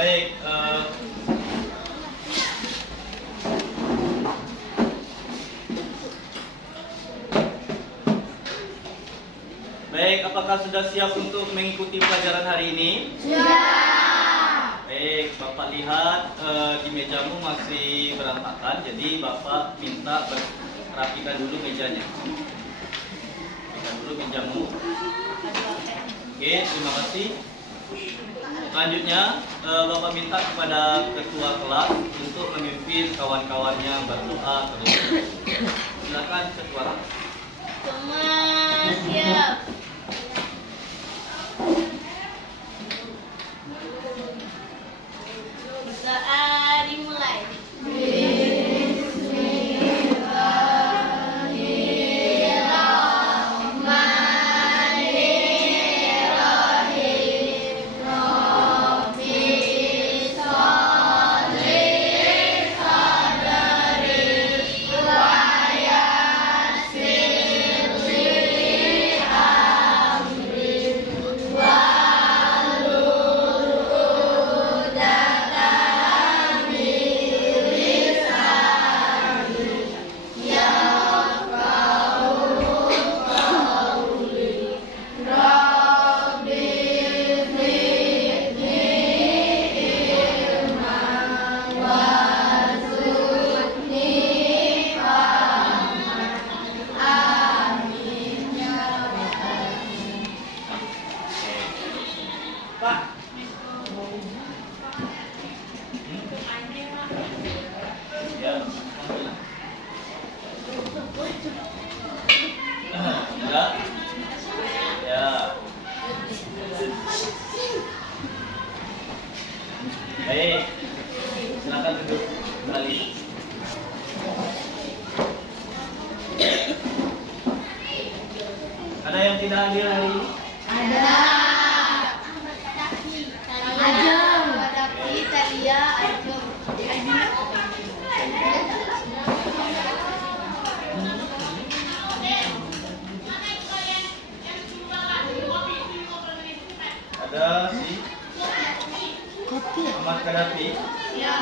Baik, baik, apakah sudah siap untuk mengikuti pelajaran hari ini? Siap. Baik, Bapak lihat di mejamu masih berantakan, jadi Bapak minta rapikan dulu mejanya. Rapikan dulu mejamu. Oke, terima kasih. Selanjutnya, Bapak minta kepada ketua kelas untuk memimpin kawan-kawannya berdoa terlebih. Silakan ketua. Semua siap. Doa dimulai. Pak. Ya. Ya. Ya. Baik. Silakan duduk kembali. Ada yang tidak hadir hari ini? Ada. Ajeng. Talia, Ajeng. Ada si Ahmad Kadafi. Ya.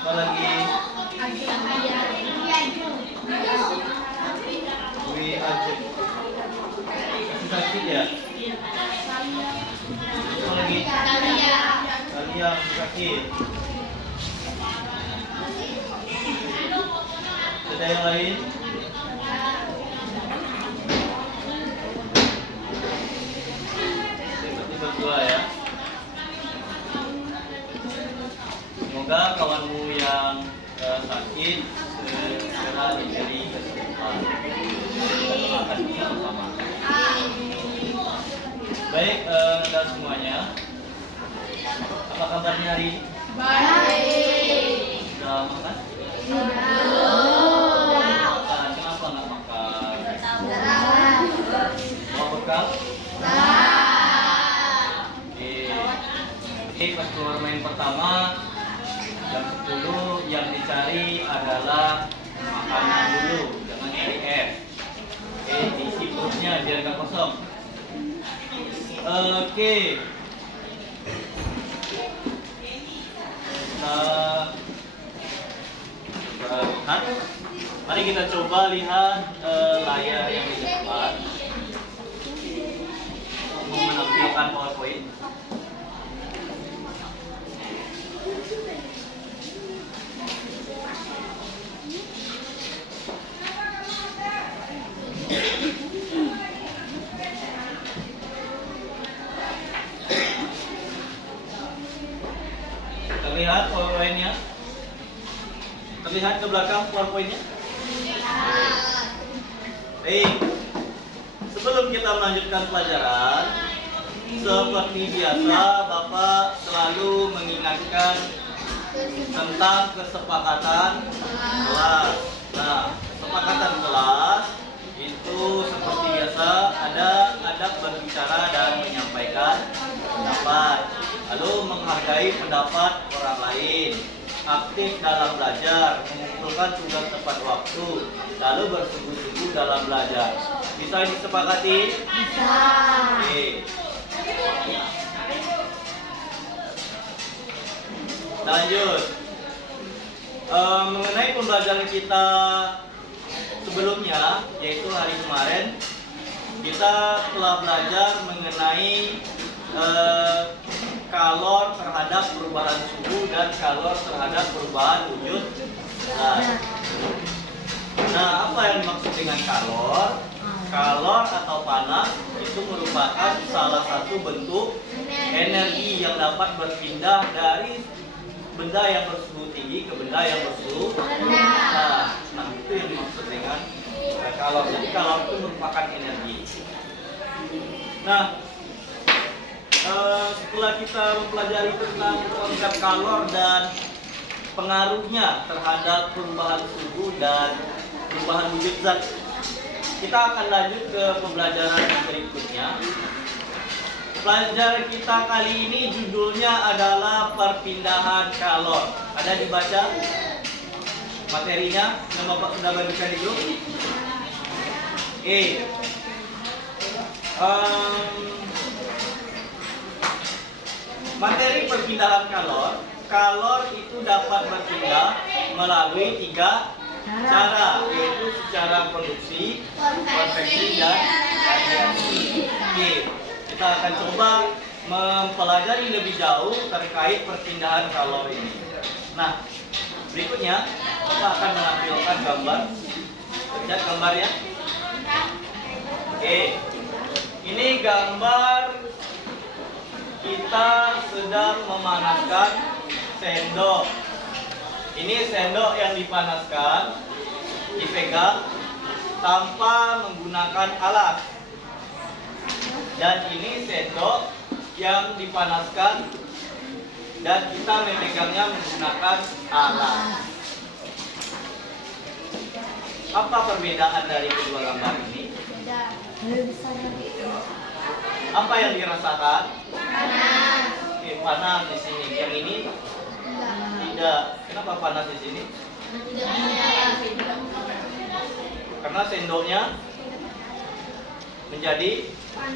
Apa lagi? Dwi Ajeng. Masih sakit ya? Apa lagi? Talia. Talia masih sakit. Ada yang lain? Seperti berdua ya. Semoga kawanmu yang sakit segera diberi kesembuhan. Kita doakan bersama-sama. Baik, Anda semuanya. Apa kabarnya hari ini? Baik. Sudah makan? Belum. Makan. Kenapa nggak makan? Mau bekal? Oke. Oke, pas keluar main pertama jam 10 yang dicari adalah makanan dulu, jangan cari es. Oke, diisi perutnya biar nggak kosong. Oke. Lihat. Mari kita coba lihat layar yang di depan. Mau menampilkan PowerPoint. Terlihat PowerPoint-nya? Terlihat ke belakang PowerPoint-nya? Baik. Sebelum kita melanjutkan pelajaran, seperti biasa Bapak selalu mengingatkan tentang kesepakatan kelas. Nah, kesepakatan kelas itu seperti biasa ada adab berbicara dan menyampaikan pendapat, lalu menghargai pendapat orang lain, aktif dalam belajar, mengumpulkan tugas tepat waktu, lalu bersungguh-sungguh dalam belajar. Bisa disepakati? Bisa. Oke. Lanjut. Mengenai pembelajaran kita sebelumnya, yaitu hari kemarin, kita telah belajar mengenai kalor terhadap perubahan suhu dan kalor terhadap perubahan wujud zat. Nah, apa yang dimaksud dengan kalor? Kalor atau panas itu merupakan salah satu bentuk energi yang dapat berpindah dari benda yang bersuhu tinggi ke benda yang bersuhu rendah. Nah, itu yang dimaksud dengan kalor. Jadi kalor itu merupakan energi. Nah, setelah kita mempelajari tentang konsep kalor dan pengaruhnya terhadap perubahan suhu dan perubahan wujud zat, kita akan lanjut ke pembelajaran berikutnya. Pelajaran kita kali ini judulnya adalah perpindahan kalor. Ada dibaca materinya? Nama Bapak sudah bagikan di grup? Materi perpindahan kalor. Kalor itu dapat berpindah melalui 3 cara, yaitu secara produksi, konveksi, dan radiasi. Oke, kita akan coba mempelajari lebih jauh terkait perpindahan kalor ini. Nah, berikutnya kita akan menampilkan gambar. Lihat gambarnya. Oke, ini gambar kita sedang memanaskan sendok. Ini sendok yang dipanaskan, dipegang tanpa menggunakan alat. Dan ini sendok yang dipanaskan dan kita memegangnya menggunakan alat. Apa perbedaan dari kedua gambar ini? Apa yang dirasakan? Panas. Oke, panas di sini. Yang ini tidak. Kenapa panas di sini? Karena sendoknya menjadi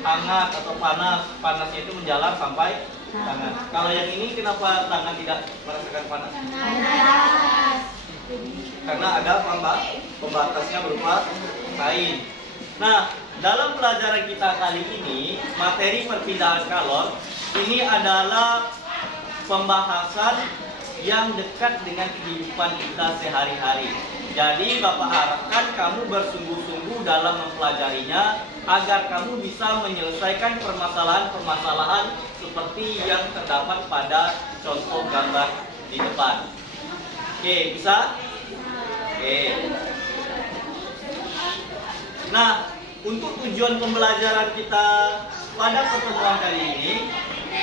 hangat atau panas. Panasnya itu menjalar sampai tangan. Kalau yang ini kenapa tangan tidak merasakan panas? Karena ada pembatasnya berupa kain. Nah, dalam pelajaran kita kali ini, materi perpindahan kalor ini adalah pembahasan yang dekat dengan kehidupan kita sehari-hari. Jadi Bapak harapkan kamu bersungguh-sungguh dalam mempelajarinya agar kamu bisa menyelesaikan permasalahan-permasalahan seperti yang terdapat pada contoh gambar di depan. Oke, bisa? Oke. Nah, untuk tujuan pembelajaran kita pada pertemuan kali ini,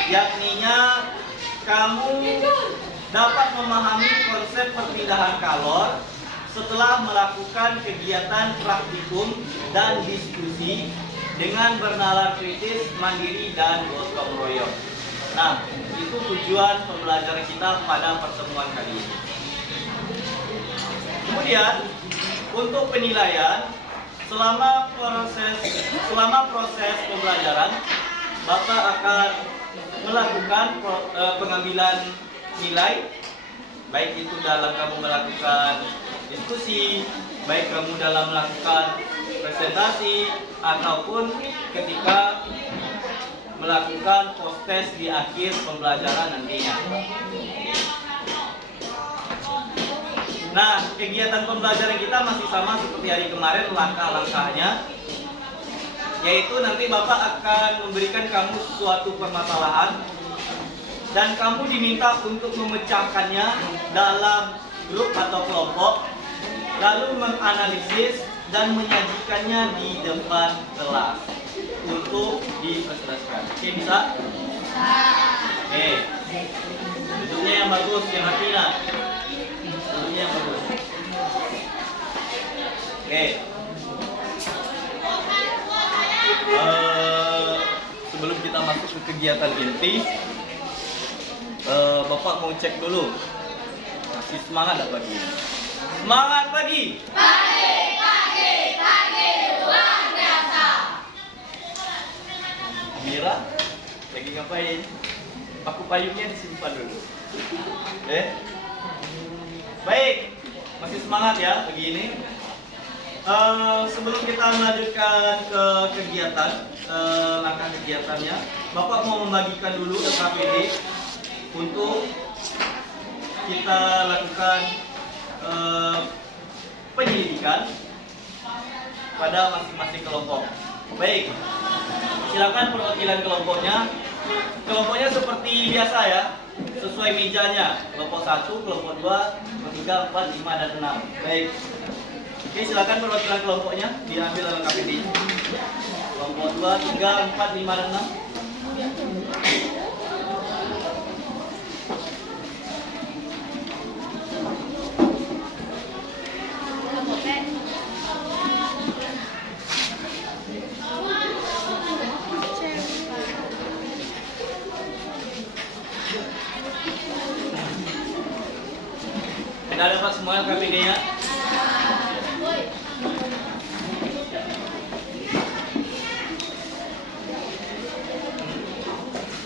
yakninya kamu dapat memahami konsep perpindahan kalor setelah melakukan kegiatan praktikum dan diskusi dengan bernalar kritis, mandiri, dan gotong royong. Nah, itu tujuan pembelajaran kita pada pertemuan kali ini. Kemudian, untuk penilaian, selama proses pembelajaran, Bapak akan melakukan pengambilan nilai, baik itu dalam kamu melakukan diskusi, baik kamu dalam melakukan presentasi, ataupun ketika melakukan post-test di akhir pembelajaran nantinya. Nah, kegiatan pembelajaran kita masih sama seperti hari kemarin, langkah-langkahnya, yaitu nanti Bapak akan memberikan kamu suatu permasalahan dan kamu diminta untuk memecahkannya dalam grup atau kelompok, lalu menganalisis dan menyajikannya di depan kelas untuk dipresentasikan. Oke, bisa? Oke, duduknya yang bagus, yang hati-hati. Duduknya yang bagus. Oke. Sebelum kita masuk ke kegiatan inti, Bapak mau cek dulu. Masih semangat nggak pagi? Semangat pagi! Pagi, luar biasa. Mira, lagi ngapain? Paku payungnya disimpan dulu. Oke. Baik, masih semangat ya begini. Sebelum kita melanjutkan ke kegiatan, langkah kegiatannya, Bapak mau membagikan dulu LKPD untuk kita lakukan penyelidikan pada masing-masing kelompok. Baik, silakan perwakilan kelompoknya. Kelompoknya seperti biasa ya, sesuai mejanya. Kelompok 1, kelompok 2, kelompok 3, 4, 5, dan 6. Baik. Oke, silakan perwakilan kelompoknya diambil dalam KPD. Kelompok 2, 3, 4, 5, dan 6. Sudah dapat semua KPD-nya?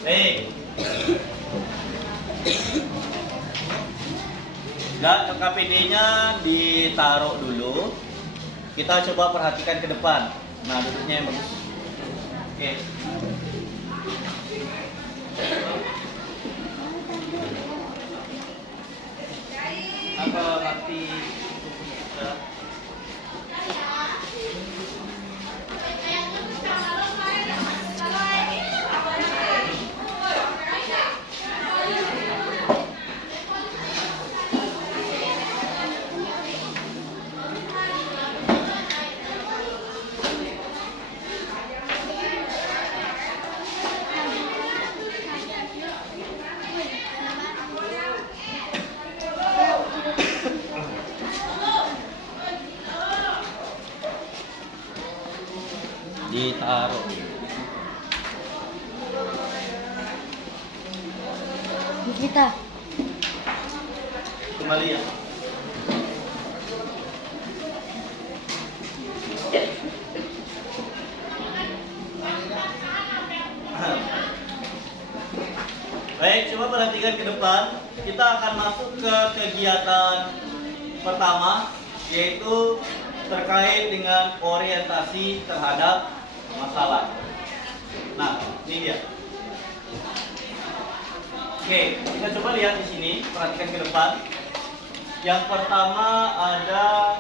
Baik. Dan KPD-nya ditaruh dulu. Kita coba perhatikan ke depan. Nah, duduknya yang bagus. Oke. Apa arti kita? Ditaruh. Kita. Kembali ya. Baik, coba perhatikan ke depan. Kita akan masuk ke kegiatan pertama, yaitu terkait dengan orientasi terhadap masalah. Nah, ini dia. Oke, kita coba lihat di sini, perhatikan ke depan. Yang pertama ada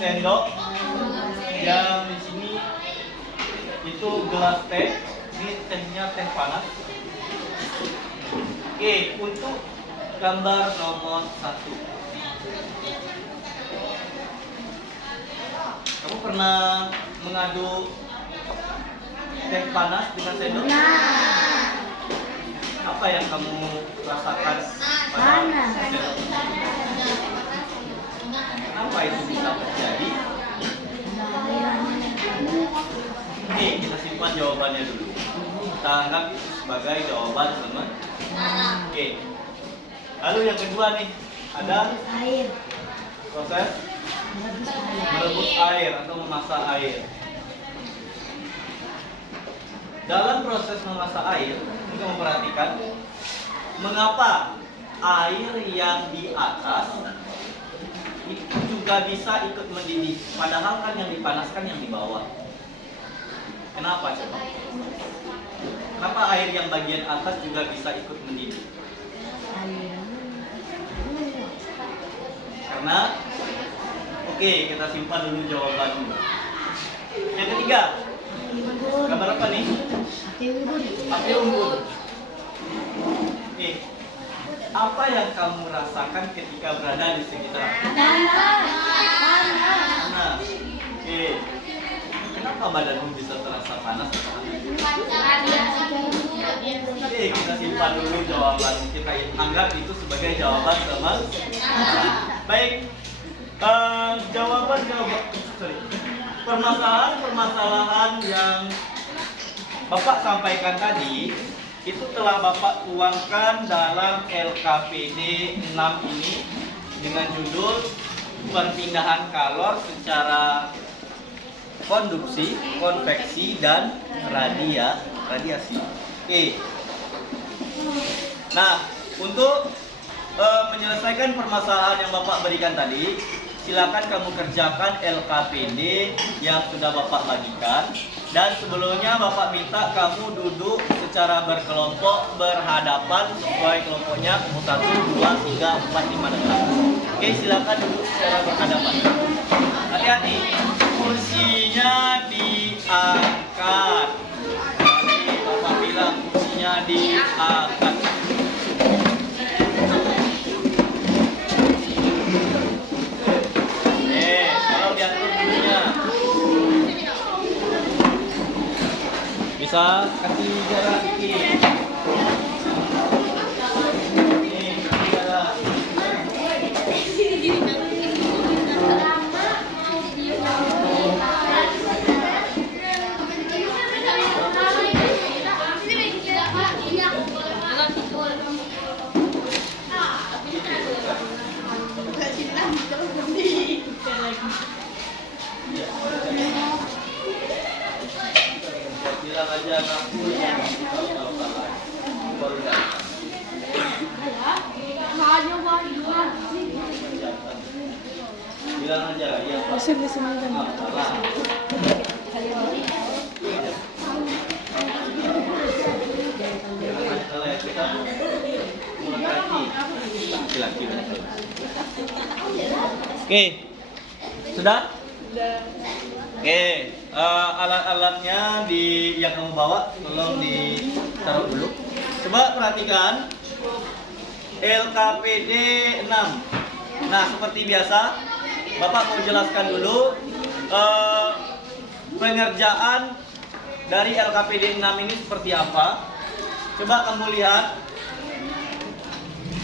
sendok, yang di sini itu gelas teh. Ini tehnya teh panas. Oke, untuk gambar nomor 1. Kamu pernah mengaduk teh panas dengan sendok? Apa yang kamu rasakan pada Panas. sendok? Kenapa itu bisa terjadi? Oke, kita simpan jawabannya dulu. Kita anggap itu sebagai jawaban, teman. Oke. Lalu yang kedua nih, ada Air. proses merebus air atau memasak air. Dalam proses memasak air, kita memperhatikan mengapa air yang di atas itu juga bisa ikut mendidih, padahal kan yang dipanaskan yang di bawah. Kenapa coba? Kenapa air yang bagian atas juga bisa ikut mendidih? Karena oke, kita simpan dulu jawabannya. Yang ketiga, gambar apa nih? Api unggun. Oke, apa yang kamu rasakan ketika berada di sekitar api? Panas. Oke, kenapa badanmu bisa terasa panas? Oke, kita simpan dulu jawaban. Kita anggap itu sebagai jawaban, teman. Baik. Permasalahan yang Bapak sampaikan tadi itu telah Bapak tuangkan dalam LKPD 6 ini dengan judul perpindahan kalor secara konduksi, konveksi, dan radiasi. Oke. Nah, untuk menyelesaikan permasalahan yang Bapak berikan tadi, silakan kamu kerjakan LKPD yang sudah Bapak bagikan. Dan sebelumnya Bapak minta kamu duduk secara berkelompok berhadapan sesuai kelompoknya, kamu 1, 2, 3, 4, 5 dan 6. Oke, silakan duduk secara berhadapan. Hati-hati, kursinya diangkat. Tadi Bapak bilang kursinya diangkat. Kalau diatur dulunya. Bisa kasih jarak sedikit. Nih, kasih jarak. Bilang aja aku kalau kalah baru datang. Bilang aja ya Pak. Kalah. Jangan salah ya, kita melengkapi laki-laki. Oke, sudah? Oke, alat-alatnya yang kamu bawa tolong ditaruh dulu. Coba perhatikan LKPD 6. Nah, seperti biasa, Bapak mau jelaskan dulu pengerjaan dari LKPD 6 ini seperti apa. Coba kamu lihat.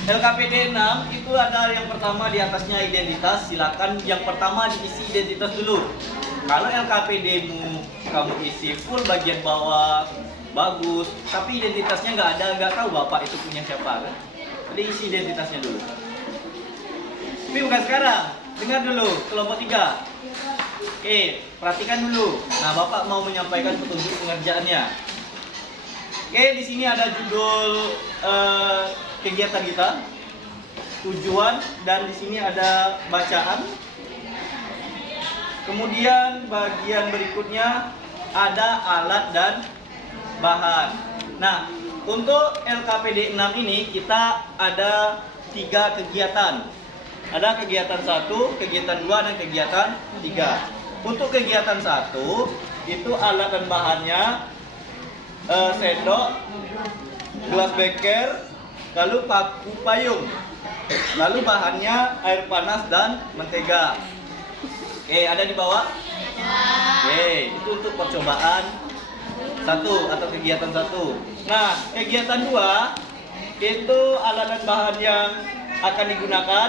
LKPD 6 itu ada yang pertama di atasnya identitas. Silakan yang pertama diisi identitas dulu. Kalau LKPD-mu kamu isi full bagian bawah bagus, tapi identitasnya nggak tahu Bapak itu punya siapa kan? Jadi isi identitasnya dulu. Tapi bukan sekarang. Dengar dulu kelompok 3. Oke, perhatikan dulu. Nah, Bapak mau menyampaikan petunjuk pengerjaannya. Oke, di sini ada judul kegiatan kita, tujuan, dan di sini ada bacaan. Kemudian bagian berikutnya ada alat dan bahan. Nah, untuk LKPD 6 ini kita ada 3 kegiatan. Ada kegiatan 1, kegiatan 2, dan kegiatan 3. Untuk kegiatan 1 itu alat dan bahannya sendok, gelas beker, lalu paku payung. Lalu bahannya air panas dan mentega. Oke, ada di bawah? Oke, itu untuk percobaan 1 atau kegiatan 1. Nah, kegiatan 2 itu alat dan bahan yang akan digunakan: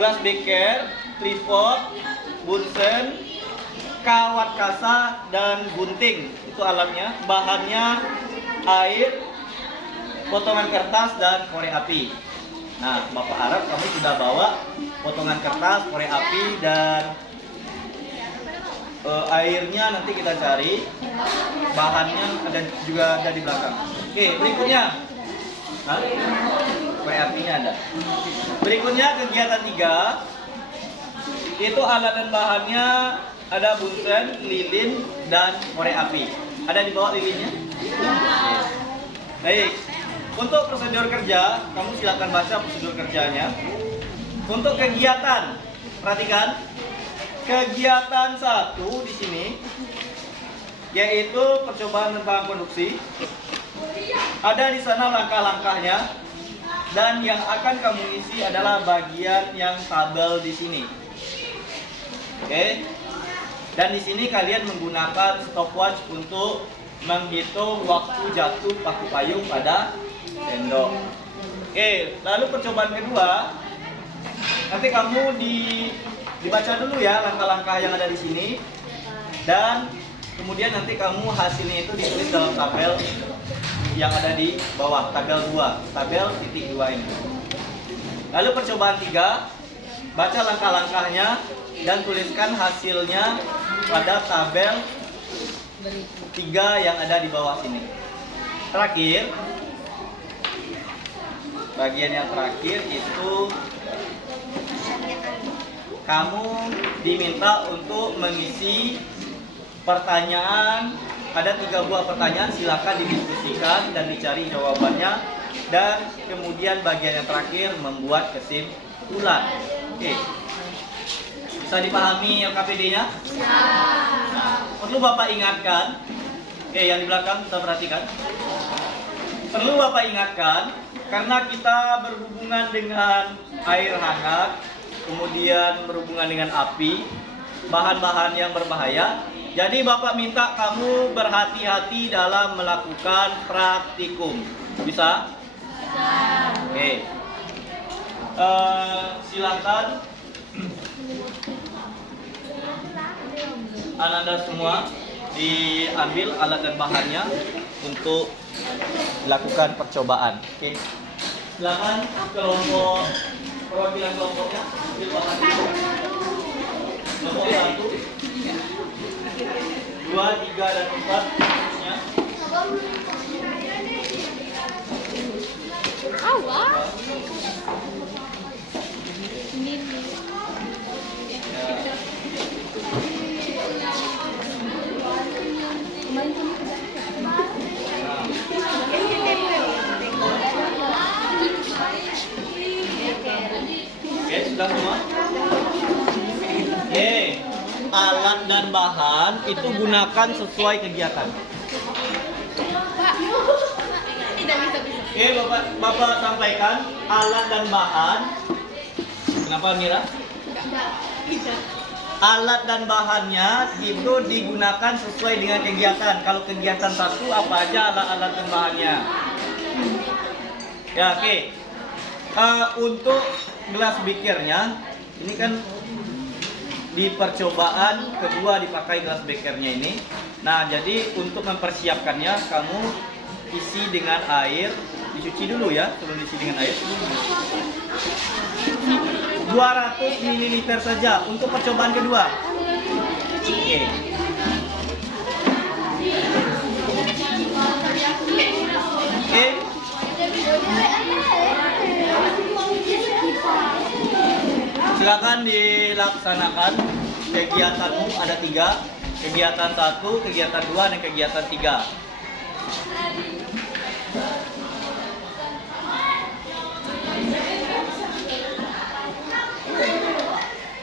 gelas beker, tripod, bunsen, kawat kasa, dan gunting. Itu alatnya. Bahannya air, potongan kertas, dan korek api. Nah, Bapak harap kamu sudah bawa potongan kertas, korek api, dan airnya nanti kita cari. Bahannya juga ada di belakang. Oke, berikutnya. Korek apinya ada. Berikutnya kegiatan 3. Itu alat dan bahannya ada bunsen, lilin, dan korek api. Ada di bawah lilinnya? Baik. Untuk prosedur kerja, kamu silakan baca prosedur kerjanya. Untuk kegiatan, perhatikan. Kegiatan 1 di sini yaitu percobaan tentang konduksi. Ada di sana langkah-langkahnya, dan yang akan kamu isi adalah bagian yang tabel di sini. Oke. Dan di sini kalian menggunakan stopwatch untuk menghitung waktu jatuh paku payung pada sendok. Oke, lalu percobaan kedua, nanti kamu dibaca dulu ya langkah-langkah yang ada di sini, dan kemudian nanti kamu hasilnya itu ditulis dalam tabel yang ada di bawah, tabel 2, tabel titik 2 ini. Lalu percobaan 3, baca langkah-langkahnya dan tuliskan hasilnya pada tabel 3 yang ada di bawah sini. Terakhir, bagian yang terakhir itu kamu diminta untuk mengisi pertanyaan. Ada 3 buah pertanyaan, silakan didiskusikan dan dicari jawabannya. Dan kemudian bagian yang terakhir membuat kesimpulan. Oke. Bisa dipahami LKPD-nya? Nah, perlu Bapak ingatkan. Oke, yang di belakang kita perhatikan. Perlu Bapak ingatkan, karena kita berhubungan dengan air hangat, kemudian berhubungan dengan api, bahan-bahan yang berbahaya. Jadi Bapak minta kamu berhati-hati dalam melakukan praktikum. Bisa? Oke. Silakan Anda semua diambil alat dan bahannya untuk lakukan percobaan. Oke. Silakan kelompok perwakilan kelompoknya. Kelompok 1, 2, 3, dan 4 seterusnya. Oke, sudah semua? Oke, alat dan bahan itu gunakan sesuai kegiatan. Oke, Bapak sampaikan alat dan bahan. Kenapa Mira? Alat dan bahannya itu digunakan sesuai dengan kegiatan. Kalau kegiatan satu, apa aja alat dan bahannya? Ya, oke. Untuk gelas beakernya, ini kan di percobaan kedua dipakai gelas beakernya ini. Nah, jadi untuk mempersiapkannya, kamu isi dengan air, dicuci dulu ya, sebelum diisi dengan air. 200 ml saja untuk percobaan kedua. Oke. Oke. Silakan dilaksanakan kegiatanmu, ada 3. Kegiatan 1, kegiatan 2, dan kegiatan 3.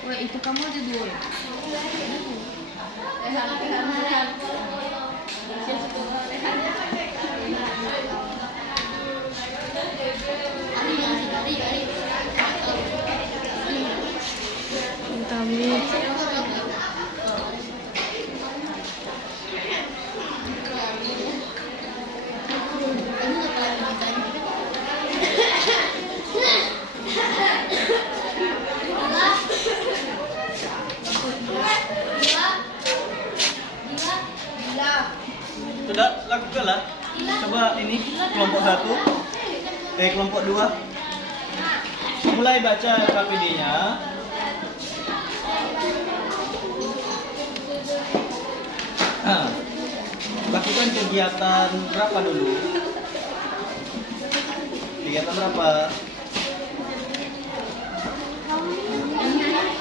Wah, itu kamu ada 2 ya? Sudah, lakukanlah. Coba ini kelompok 1, kelompok 2. Mulai baca KPD-nya. Lakukan kegiatan berapa dulu? Kegiatan berapa?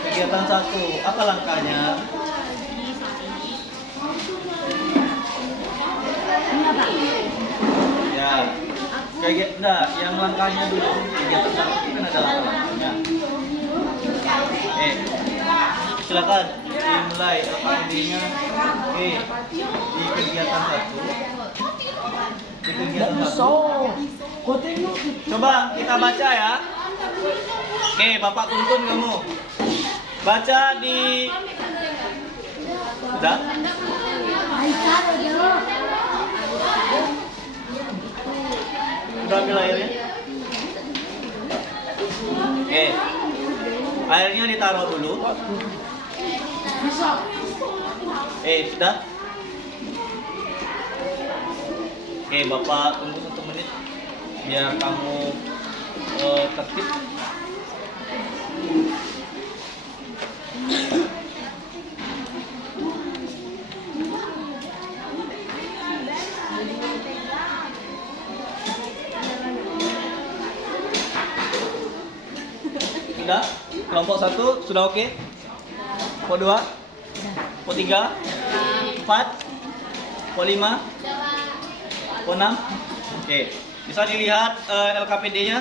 Kegiatan 1, apa langkahnya? Ya, enggak, yang langkahnya dulu. Kegiatan 1 kan ada langkahnya. Silakan dimulai KPD-nya. Di kegiatan 1. Di kegiatan 1. Coba kita baca ya. Bapak tuntun kamu. Baca di. Sudah? Sudah ambil airnya? Airnya ditaruh dulu. Sudah? Bapak tunggu 1 menit biar kamu tertib. sudah? Kelompok 1 sudah oke? Kelompok 2? Kelompok 3? 4? Kelompok 5? Kelompok 6? Oke, bisa dilihat LKPD-nya.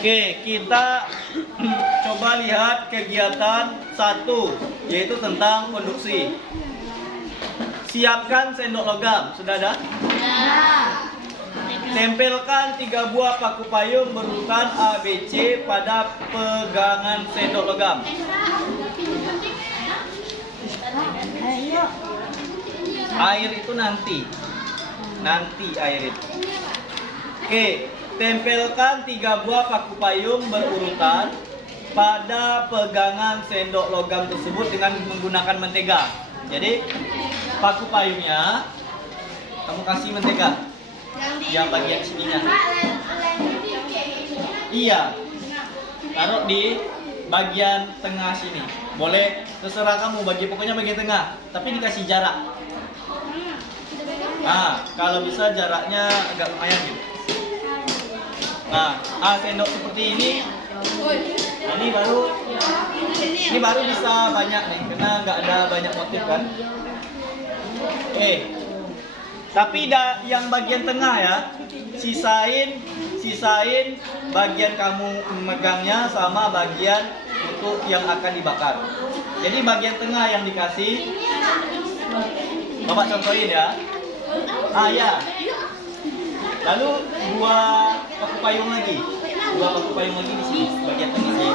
Oke, kita coba lihat kegiatan 1, yaitu tentang konduksi. Siapkan sendok logam, sudah ada? Tempelkan 3 buah paku payung berurutan A, B, C pada pegangan sendok logam. Air itu nanti air itu. Oke, tempelkan 3 buah paku payung berurutan pada pegangan sendok logam tersebut dengan menggunakan mentega. Jadi paku payungnya kamu kasih mentega yang bagian sininya. Iya, taruh di bagian tengah sini. Boleh, terserah kamu bagi, pokoknya bagian tengah. Tapi dikasih jarak. Nah, kalau bisa jaraknya agak lumayan gitu. Nah, sendok seperti ini. Nah, ini baru bisa banyak nih, karena nggak ada banyak motif kan. Tapi yang bagian tengah ya, sisain bagian kamu memegangnya sama bagian untuk yang akan dibakar. Jadi bagian tengah yang dikasih, Bapak contohin ya. Ya. Lalu 2 paku payung lagi. 2 paku payung lagi di sini, bagian tengah sini.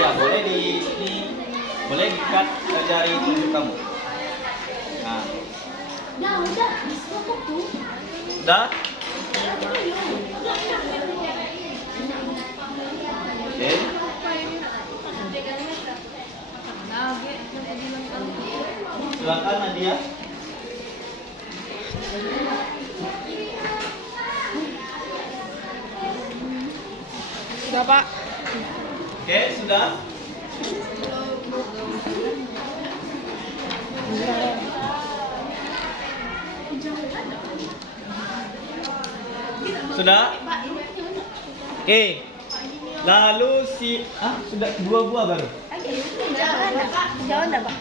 Ya, boleh di sini. Boleh diikat ke jari tunjuk kamu. Nah. Udah? Oke. Silakan Nadia. Sudah, Pak. Oke, sudah. Sudah? Oke. Lalu sudah 2 buah baru. Jangan, Pak.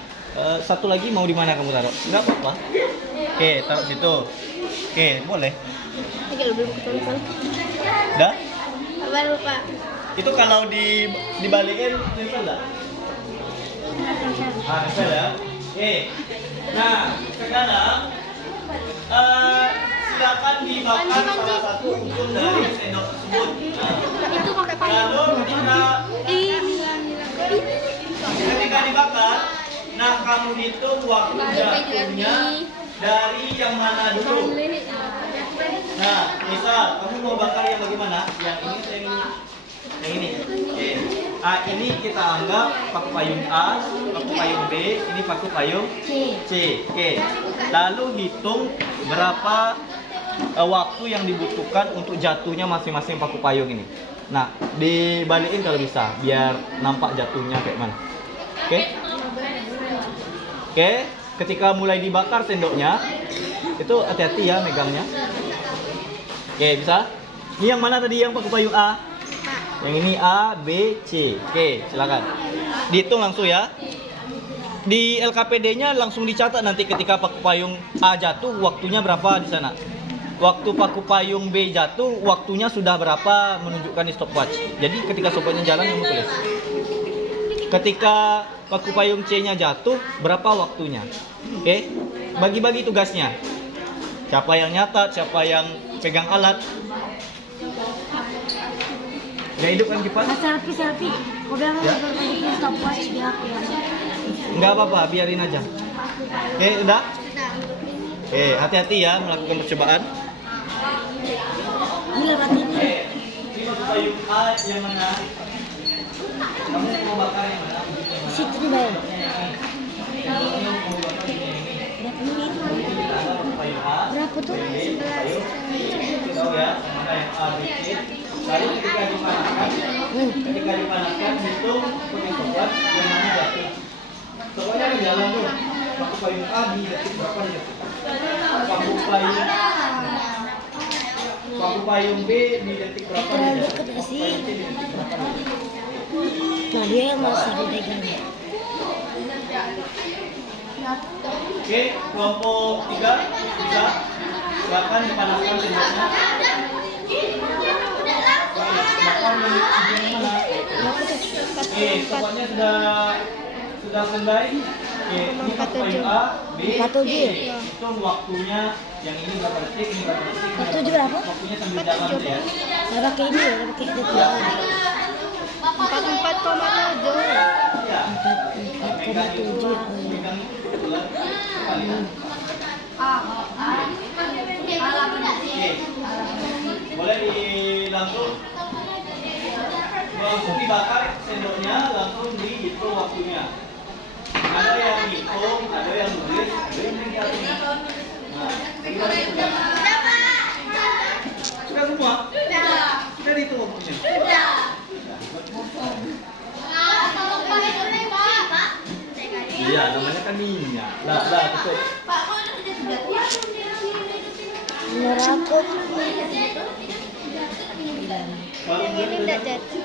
Satu lagi mau di mana kamu taruh? Enggak apa-apa. Oke, taruh situ. Oke, boleh. Udah? Baru, Pak. Itu kalau dibalikin nempel enggak? Nempel ya. Oke. Nah, sekarang silakan dibakar salah satu ujung dari sendok tersebut. Itu pakai payung. Lalu ketika dibakar, nah kamu hitung waktu jatuhnya dari yang mana dulu. Nah, misal kamu mau bakar yang bagaimana? Yang ini atau yang ini? Oke. Ini kita anggap paku payung A, paku payung B, ini paku payung C. Oke. Lalu hitung berapa waktu yang dibutuhkan untuk jatuhnya masing-masing paku payung ini. Nah, dibalikin kalau bisa, biar nampak jatuhnya kayak mana. Oke? Oke, ketika mulai dibakar sendoknya, itu hati-hati ya megangnya. Oke, bisa? Ini yang mana tadi yang paku payung A? Yang ini A, B, C. Oke, silakan. Dihitung langsung ya. Di LKPD-nya langsung dicatat nanti ketika paku payung A jatuh, waktunya berapa di sana. Waktu paku payung B jatuh, waktunya sudah berapa menunjukkan di stopwatch. Jadi ketika stopwatchnya jalan, kamu tulis. Ketika paku payung C-nya jatuh, berapa waktunya. Oke, bagi-bagi tugasnya. Siapa yang nyatat, siapa yang pegang alat. Udah hidup kan kipas? Selfie. Kau bilang berbagi stopwatch di aku ya. Enggak apa-apa, biarin aja. Oke, udah? Oke, hati-hati ya melakukan percobaan. Gila berarti ini. Ini paku payung A yang mana? Kamu mau bakar yang mana? Situ di bawah. Berapa tuh? 11. Tahu ya, mana yang A, B, C. Lalu ketika dipanaskan hitung pakai stopwatch yang mana jatuh. Stopwatchnya akan jalan tuh. Paku payung A di detik berapa jatuh? Paku payung Paku payung B di detik berapa? Terlalu dekat gak sih? Nah dia yang masih dipegang. Oke, kelompok 3 bisa. Silakan dipanaskan sendoknya. Silakan yang mana? Oke, pokoknya sudah selesai. Oke, ini paku payung A, B, C. Hitung waktunya. Yang ini berapa detik, ini berapa detik. Waktu berapa? Waktunya sambil jalan ya. Gak pakai ini ya, gak pakai detik. 44,7. Iya. 4,7. Pegang bulan kali. Oke. Boleh langsung dibakar sendoknya, langsung dihitung waktunya. Ada yang hitung, ada yang nulis, ada yang tinggal. Nah, sudah semua? Sudah dihitung waktunya? Iya, namanya kan minyak. Lah, betul. Merakut. Ini udah jatuh.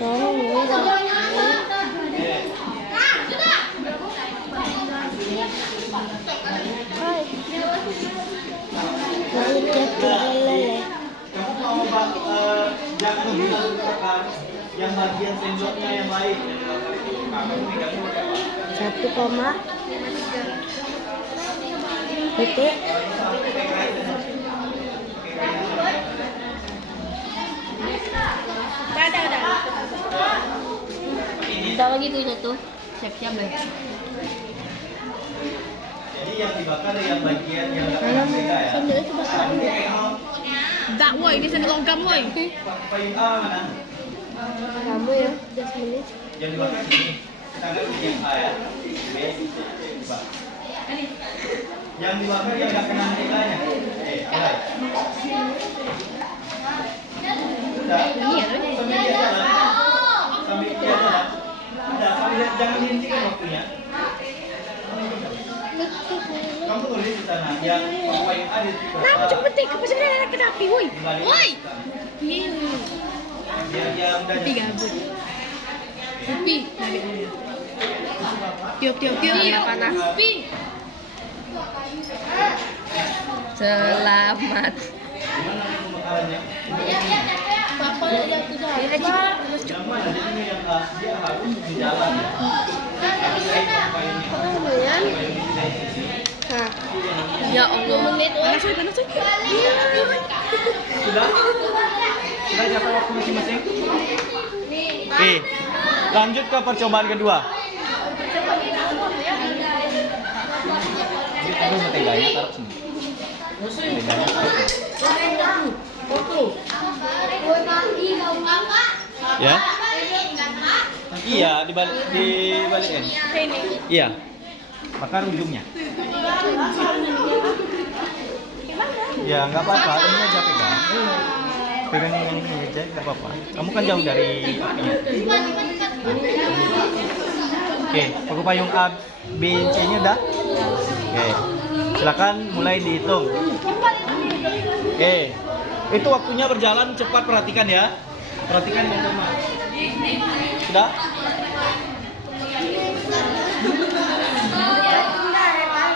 Tolong Kamu mau jangan dilakukan yang bagian sendoknya yang lain. Kamu pegangnya pakai apa? 1, detik. Udah. Udah lagi tuh satu. Siap-siap deh. Jadi yang dibakar yang bagian yang nggak kena beda ya. Sendok itu bakar enggak? Enggak, woi, ini sendok logam, woi. Payung A mana? Kamu ya, udah 10 menit. Yang dibakar ini. Kita nggak yang A ya. B, C, D, yang dibakar yang nggak kena menteganya. Mulai. Sudah. Iya. Sambil dia jalan. Sambil dia jalan. Udah, sambil jangan dihentikan waktunya. Kamu tulis di sana yang payung A di titik berapa? Cepet, kepas ada kenapi, woi. Woi. Yang udah Tapi gabut. Tapi tiup panas. Selamat. Gimana pembakarannya? Papa lihat tuh dah. Yang mana? Jadi yang A dia harus di jalan. Lumayan. Ya Allah. Menit. Panas. Sudah? Sudah jatuh waktu masing-masing? Oke, lanjut ke percobaan kedua. Aduh, menteganya taruh sini. Menteganya taruh sini. Ya? Iya, dibalikin. Iya. Bakar ujungnya. Ya, nggak apa-apa. Ini aja pegang. Pegang yang ini aja, nggak apa-apa. Kamu kan jauh dari apinya. Oke, paku payung A, B, C-nya udah? Oke, silakan mulai dihitung. Oke, itu waktunya berjalan cepat, perhatikan ya. Perhatikan yang cermat. Sudah?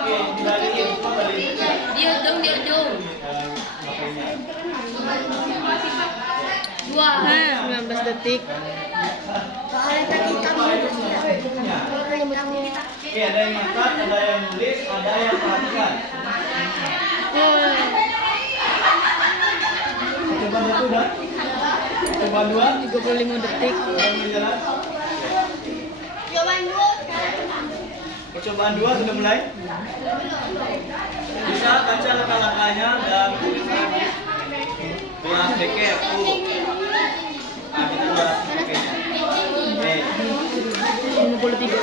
Oke, balikin, balikin. Dia dong. 19 detik. Oke, ada yang angkat, ada yang nulis, ada yang perhatikan. Coba satu dah. Coba 2. 35 detik. Jalan. Percobaan 2 sudah mulai. Bisa baca langkah-langkahnya dan tulisan belas deker. Nah, kita belas dekernya. Oke. 53.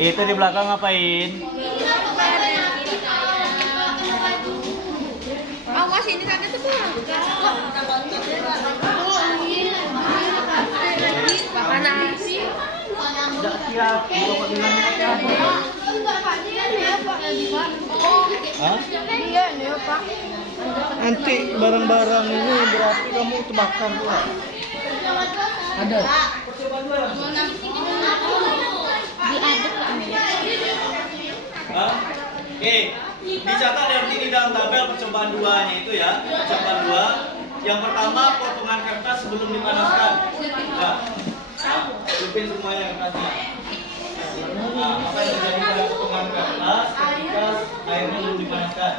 Itu di belakang ngapain? Awas ini sakit tuh. hati-hati. Bapak bilang hati-hati. Hah? Nanti barang-barang ini berarti kamu terbakar pula. Ada. Hah? Oke, dicatat nanti di dalam tabel percobaan 2-nya itu ya. Percobaan 2. Yang pertama potongan kertas sebelum dipanaskan. Ya. Cupin semuanya kertasnya. Nah, apa yang terjadi pada potongan kertas ketika airnya belum dipanaskan?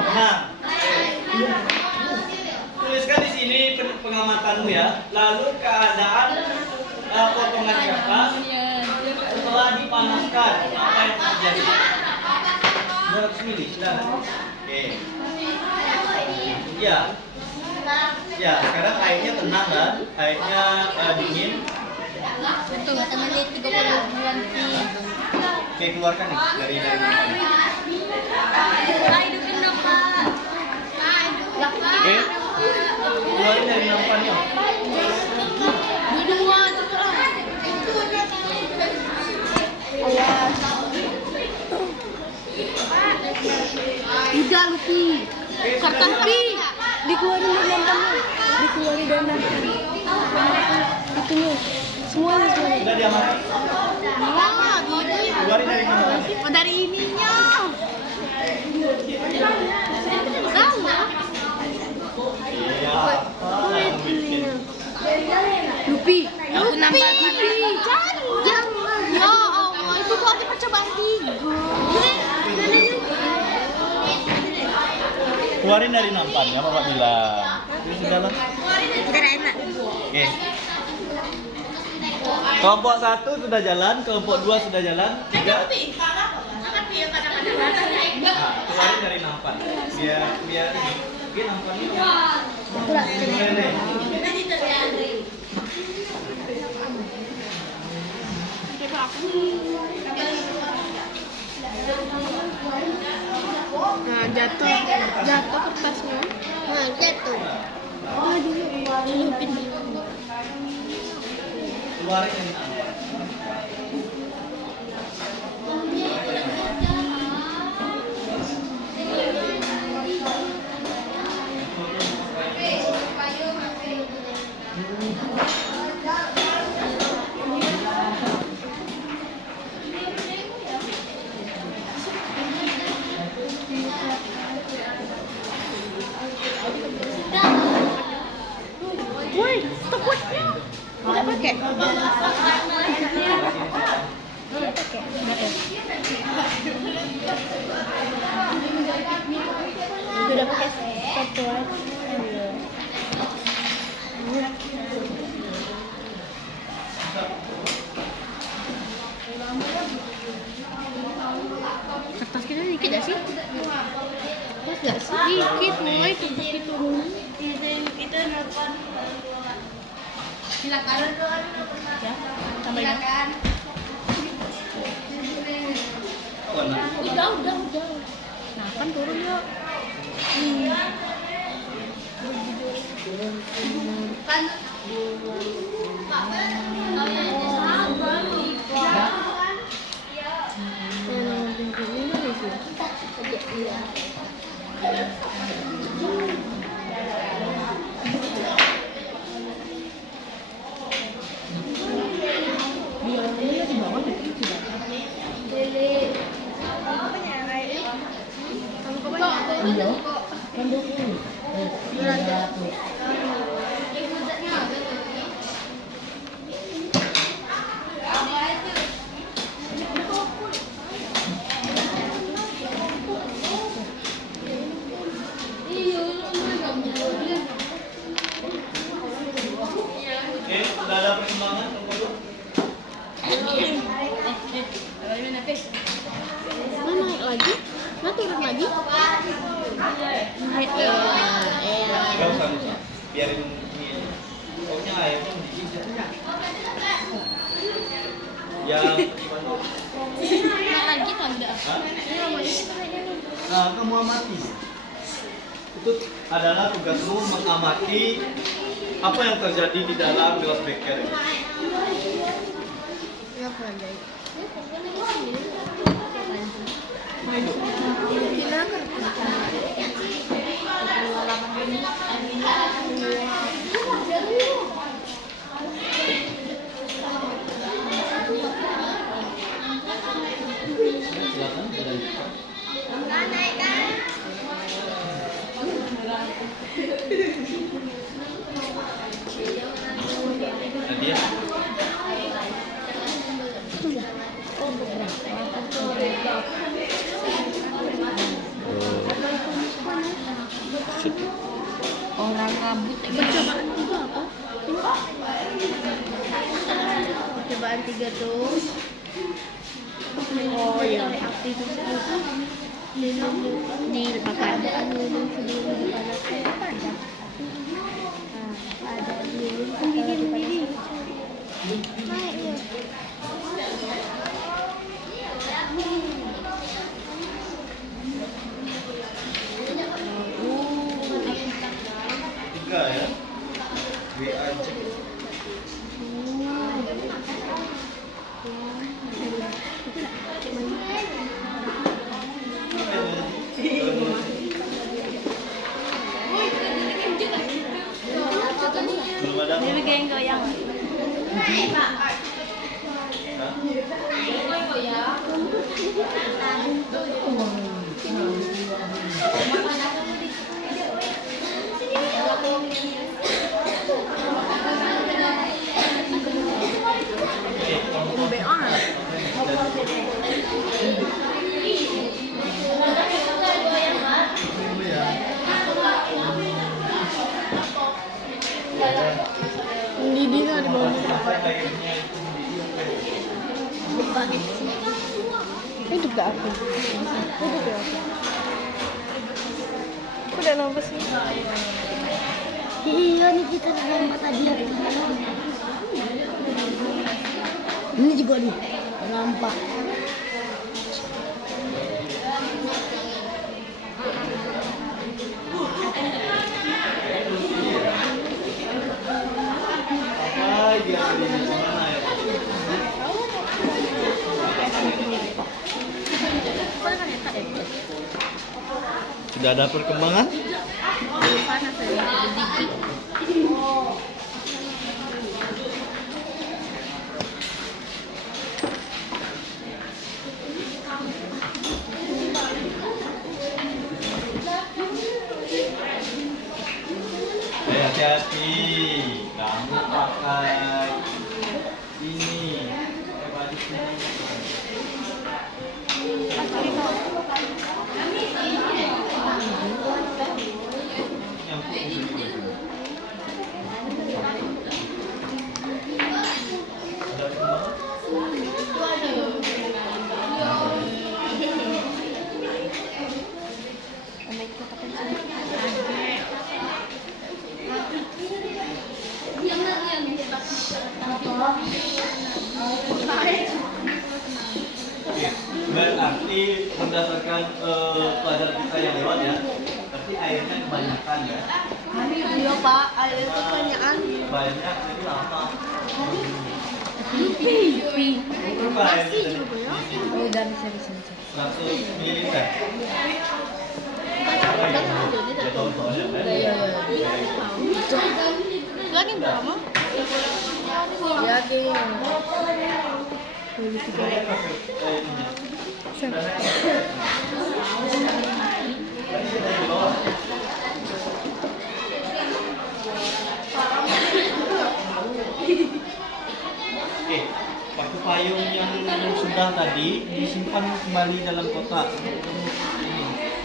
Nah, tuliskan di sini pengamatanmu ya. Lalu keadaan potongan kertas setelah dipanaskan, apa yang terjadi? 200 mili, sudah. Oke. Ya. Ya, sekarang airnya tenang kan? Airnya dingin. Betul, teman-teman 30 bulan sih. Oke, keluarkan nih dari Oke, keluarin dari nampannya. Udah Lupi. Kertas Pi. Dikeluarin dari nampannya. Dikeluarin dari nampannya. Itunya. Semuanya. Sudah diamati. Keluarin dari nampannya. Oh, dari ininya. Sama. Iya. Lupi. Aku nambah Jangan. Ya Allah, itu tuh ada percobaan 3. Keluarin dari nampannya, Bapak bilang. Di dalam. Tidak enak. Oke. Kelompok 1 sudah jalan, kelompok 2 sudah jalan, 3. Nah, keluarin dari nampan. Biar ini nampannya. Ini. Nah, jatuh kertasnya. Nah, jatuh. Keluarin dari nampan. Woi, stop watchnya. Tidak pakai. Sudah pakai stop watch. Kertas kita dikit gak sih? Pas gak sih? Dikit, mulai kertas itu dulu. Itu nelfon. Silakan. Ya, tambahin. Udah. Nah, kan turun yuk. Kan. Oke, sudah ada perkembangan kelompok 2? Nah, naik lagi. Nah, turun lagi. Naik ke. Gak usah. Biarin ini aja. Pokoknya airnya mendidih. Yang gimana? Naik lagi kan udah. Hah? Nah, kamu amati. Itu adalah tugasmu mengamati apa yang terjadi di dalam gelas beker ini. Silakan sudah dibuka. Nadia. Orang kabut. Percobaan itu apa? Percobaan 3 tuh. Oh iya. Aktivitas itu di keadaan lilin sebelum dipanas apa ada? Ada lilin sendiri. Tiga ya. WAJ. Belum ada. Ini kayak goyang. Didi nggak di bawah. Hidup gak aku? Hidup ya aku? Udah nafas nih. Iya nih kita di mata dia. Ini juga nih nampak. Sudah ada perkembangan? Panas ya, dikit. Hati-hati, kamu pakai ini baju sini. Yang berarti berdasarkan pelajaran kita yang lewat ya, berarti airnya kebanyakan ya. Iya Pak, air itu kebanyakan. Banyak itu lama. Berapa Masih juga ya? Oh, udah bisa. 100 mililiter. Enggak nih berapa? Ya, gini. Oke, paku payung yang sudah tadi disimpan kembali dalam kotak.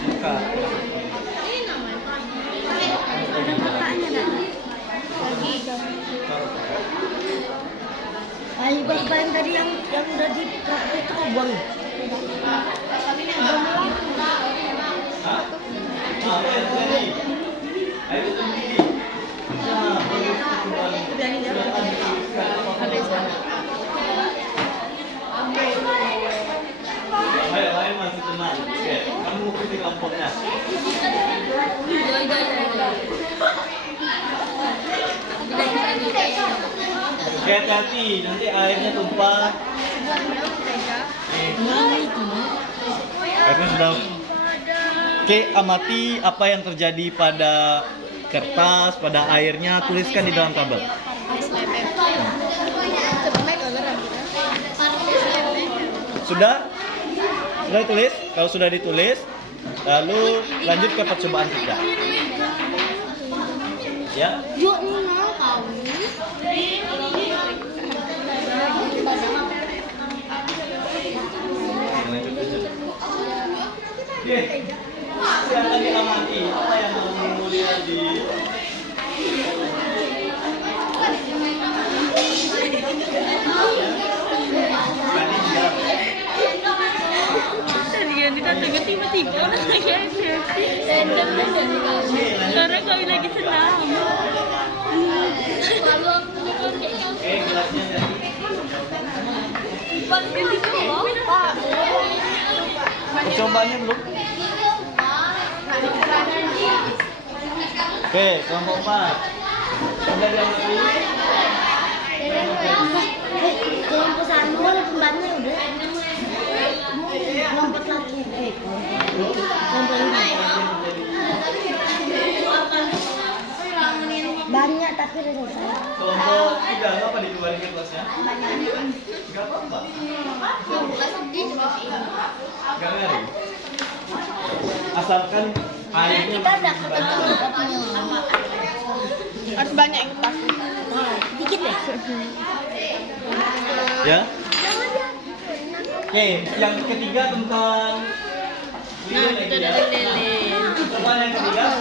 Buka. Ada kotaknya dah. Ayo Bapak yang tadi yang udah dipraktek itu kau buang. Hah? Apa yang tadi? Ayo sendiri. Nah, ayo masih tenang. Oke, kamu ikuti kelompoknya. Oke, hati-hati, nanti airnya tumpah. Airnya sudah. Oke, amati apa yang terjadi pada kertas, pada airnya, tuliskan di dalam tabel. Sudah? Sudah ditulis? Kalau sudah ditulis, lalu lanjut ke percobaan kita. Ya. Yuk nih mau kau. Lanjut aja. Oke. Silakan diamati apa yang kamu lihat di Tadian ditanya tiba-tiba ya. Karena kami lagi senang. gelasnya jadi. Percobaannya belum? Oke, kelompok 4. Sudah diamati? Kelompok satu lembatnya udah. Kelompok satu. Kelompok lima. Banyak tapi udah selesai. Kelompok 3 apa dikeluarin ke kelasnya? Gak apa-apa. Gak ngeri. Asalkan airnya Kita udah masih banyak. Harus banyak yang pas. Dikit deh. Ya. Oke, yang ketiga tentang Nah, kita dari lele. Pertanyaan yang ketiga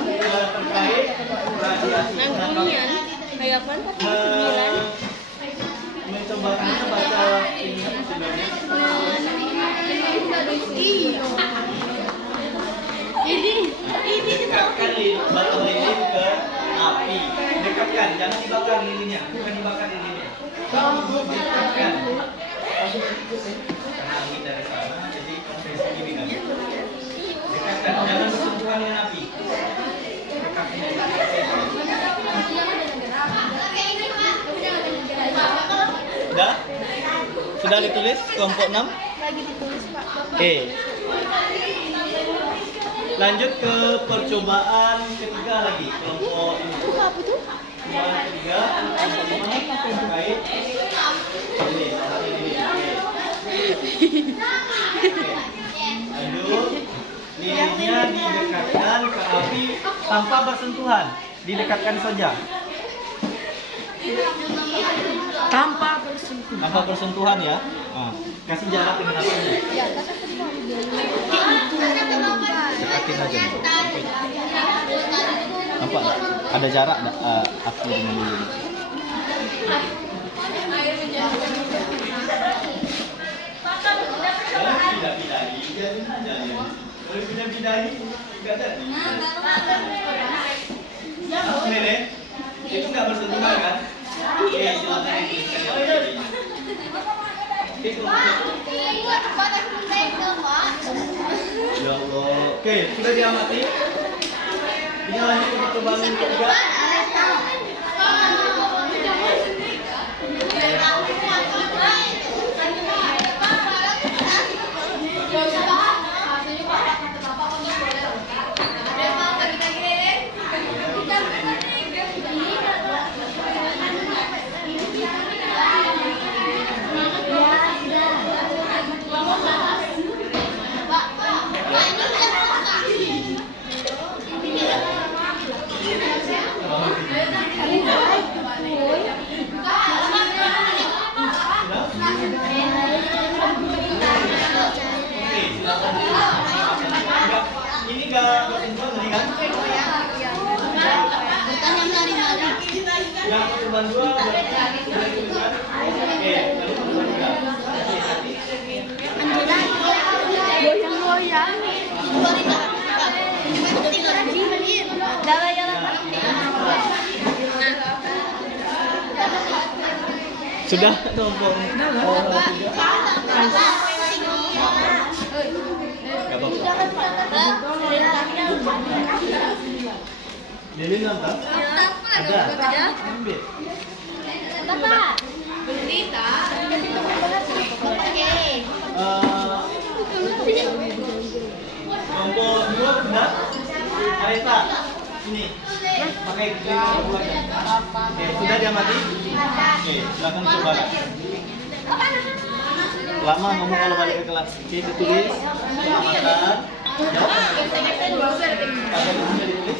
terkait radiasi. Nanggungian. Kayak apa? 9. Mencoba baca ini sebenarnya. Ini dekatkan batu lilin ke api. Dekatkan, jangan dibakar lilinnya, bukan dibakar lilinnya. Dekatkan. Karena angin dari sana, jadi kompresi gini kan. Dekatkan, jangan bersentuhan dengan api. Dekatkan. Sudah? Sudah ditulis kelompok 6? Lagi ditulis, Pak. Oke. Lanjut ke percobaan ketiga lagi, kelompok ini. Apa tuh? Percobaan ketiga, kelompok 5 terkait ini, sama ini. Oke. Lanjut, lilinnya didekatkan ke api tanpa bersentuhan, didekatkan saja. Tanpa bersentuhan ya. Nah, kasih jarak dengan apinya. Dekatin aja. Nampak nggak? Ada jarak nggak api dengan lilin? Pindah-pindahi, biarin aja ya. Kalau pindah-pindahi, nggak jadi. Nenek, itu nggak bersentuhan kan? Iya, silakan dituliskan. Ya Allah. Oke, sudah diamati. Ini lanjut ke percobaan yang ketiga. Ini nggak bersentuhan tadi kan? Yang percobaan 2 bersentuhan. Oke, lalu percobaan 3. Goyang-goyang. Sudah kelompok. Gak apa-apa. Lilin nonton? Ada. Ambil. Bapak. Berita. Oke. Kelompok 2 sudah. Areta, ini pakai kelompok 2 aja. Oke, sudah dia mati? Oke, silakan coba. Lama ngomong kalau balik ke kelas. Oke, ditulis pengamatan. Ada yang bisa ditulis?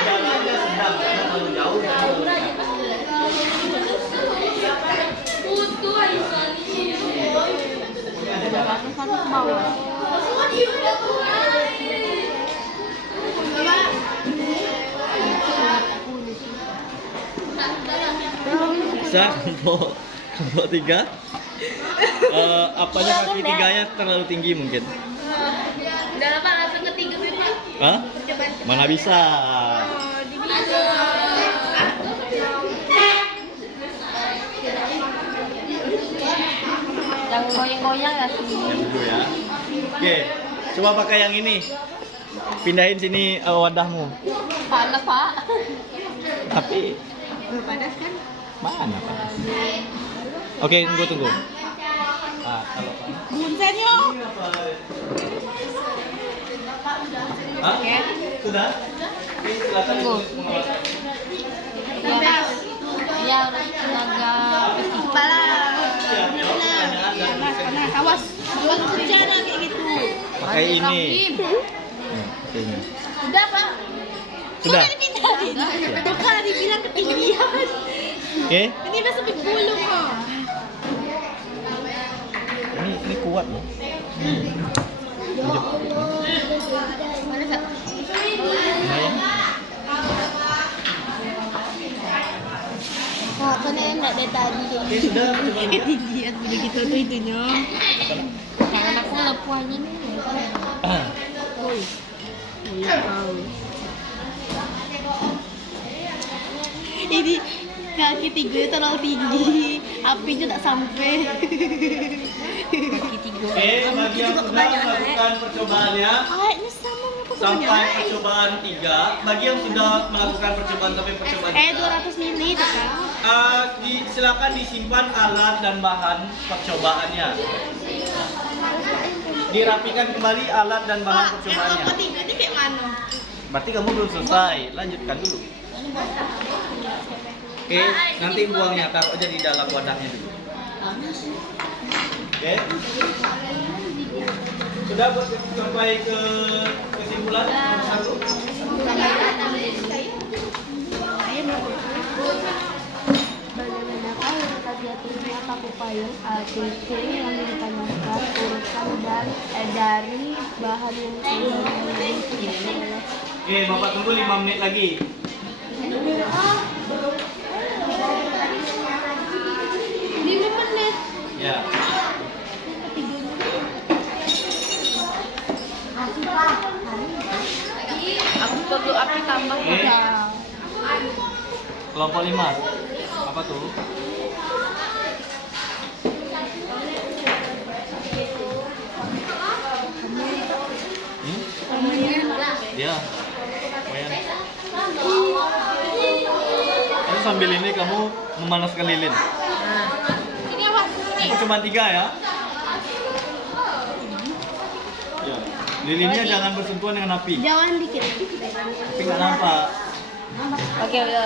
Jalannya sedang karena terlalu jauh dan terlalu dekat. Bisa kelompok 3. Apanya kaki tiganya terlalu tinggi mungkin? Udah lah Pak, langsung ke 3 Pak. Hah? Mana bisa? Yang goyang-goyang ya sih. Yang dulu ya. Oke, coba pakai yang ini. Pindahin sini wadahmu. Panas Pak. Tapi Panas kan? mana Pak? Oke, tunggu. Kalau Pak. Bunsennya. Hah? Sudah? Oke, silakan tulis pengamatan. Ya, harus tenaga festival lah. Ya, jawab pertanyaan dan tuliskan. Awas. Buat kerjaan kayak gitu. Pakai ini. Pakai ini. Udah Pak. Sudah. Tuh kan dibilang ketinggian. Oke. Ini udah sampai gulung kok. Ini kuat loh. Mana Pak? Lumayan. Oh, kan enak deh tadi. Oke, sudah. Coba lihat. Ketinggian begitu tuh itunya. Jangan aku lepuh aja nih. Ini kaki 3 terlalu tinggi, apinya tak sampai. Kaki 3. Oke, bagi yang sudah melakukan percobaannya Kayaknya sama aku sampai percobaan 3, bagi yang sudah melakukan percobaan sampai percobaan 3, 200 ml kan? silakan disimpan alat dan bahan percobaannya. Dirapikan kembali alat dan bahan percobaannya. Yang 3 ini kayak mana? Berarti kamu belum selesai, lanjutkan dulu. Oke, nanti buangnya taruh aja di dalam wadahnya dulu. Oke. Sudah buat sampai ke kesimpulan nomor 1. Bagaimanakah letak jatuhnya paku payung ATC yang ditanyakan urutan dan dari bahan yang sudah Oke, Bapak tunggu 5 menit lagi. Ya. Aku perlu api tambah. Oke. Kelompok 5. Apa tuh? Dia. Lumayan. Ini sambil ini kamu memanaskan lilin. Ini apa? Ini cuma 3 ya. Ya. Lilinnya jangan bersentuhan dengan api. Jangan dikit. Tapi nggak nampak. Oke, udah.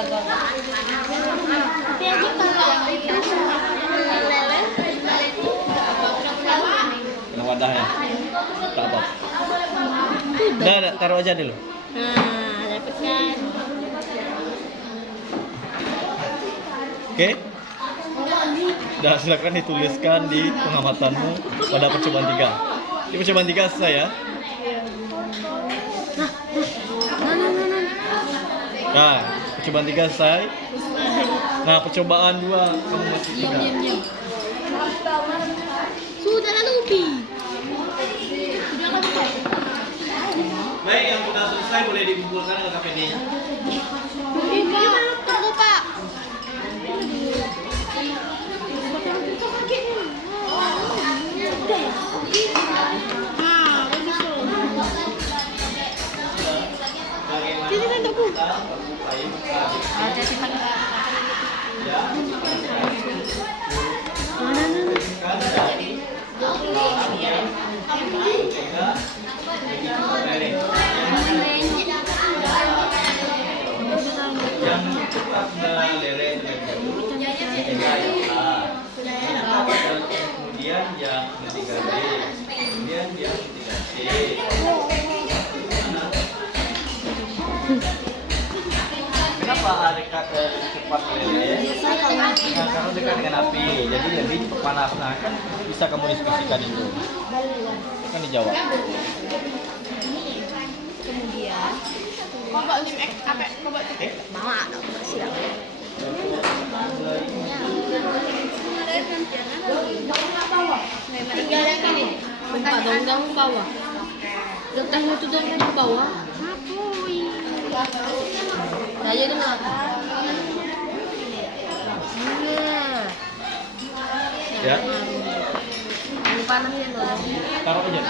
Tapi aku kalau itu semua lele Ini wadahnya. Tak apa. Udah, taruh aja dulu. nah dapat kan. Oke? Udah, silakan dituliskan di pengamatanmu pada percobaan 3. Di percobaan 3 selesai ya. Nah, percobaan 3 selesai. Nah, percobaan 2 kamu masih 3. Sudah lalu Ubi. Baik, yang sudah selesai boleh dikumpulkan ke KPD-nya. Ini kemudian yang ketiga B, kemudian yang ketiga C. Mana? Kenapa adik cepat lele? Nah, karena dekat dengan api, jadi lebih cepat panas. Nah, kan bisa kamu diskusikan itu. Kan dijawab. Kemudian Coba lim apa? Coba cek. mau ada masih ada. Tinggal yang ini. Buka dong bawah. Letaknya itu dong ke bawah. Apoi. Ayo dengar. Ya, Ini panasnya loh. taruh aja.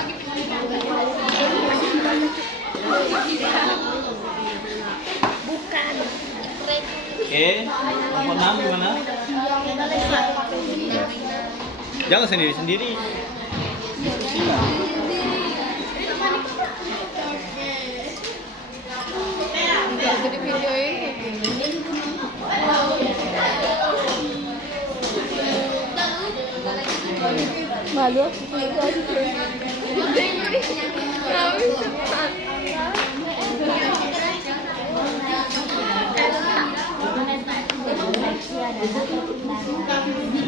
Bukan. Oke, nomor 6 gimana? Jangan sendiri-sendiri. Enggak jadi video ini. Malu aku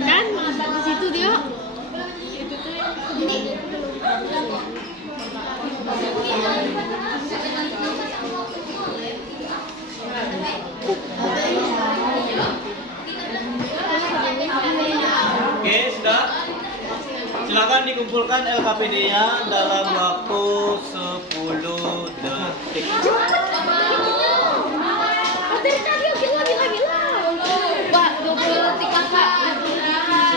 kan di situ dia. Oke, sudah. Silakan dikumpulkan LKPD-nya dalam waktu 10 detik. Dari tadi gila. Pak, 20 detik kakak.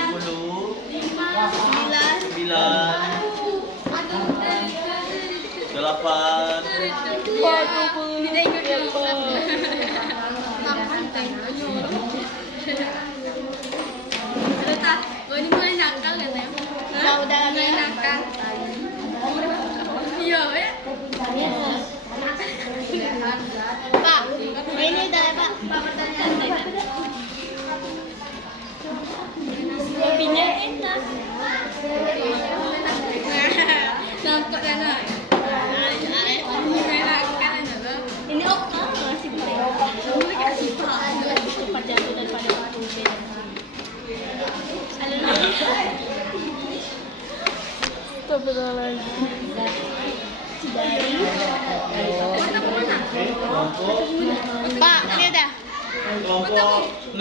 10, 9, 8, Udah nakal. Iya ya. Pak, ini udah ya, Pak. Pak pertanyaan saya. Kopinya enak. Nampak dan ini oke masih boleh. Boleh kasih Pak. Lebih cepat jatuh daripada waktu beda. Pak, ini udah. kelompok 6,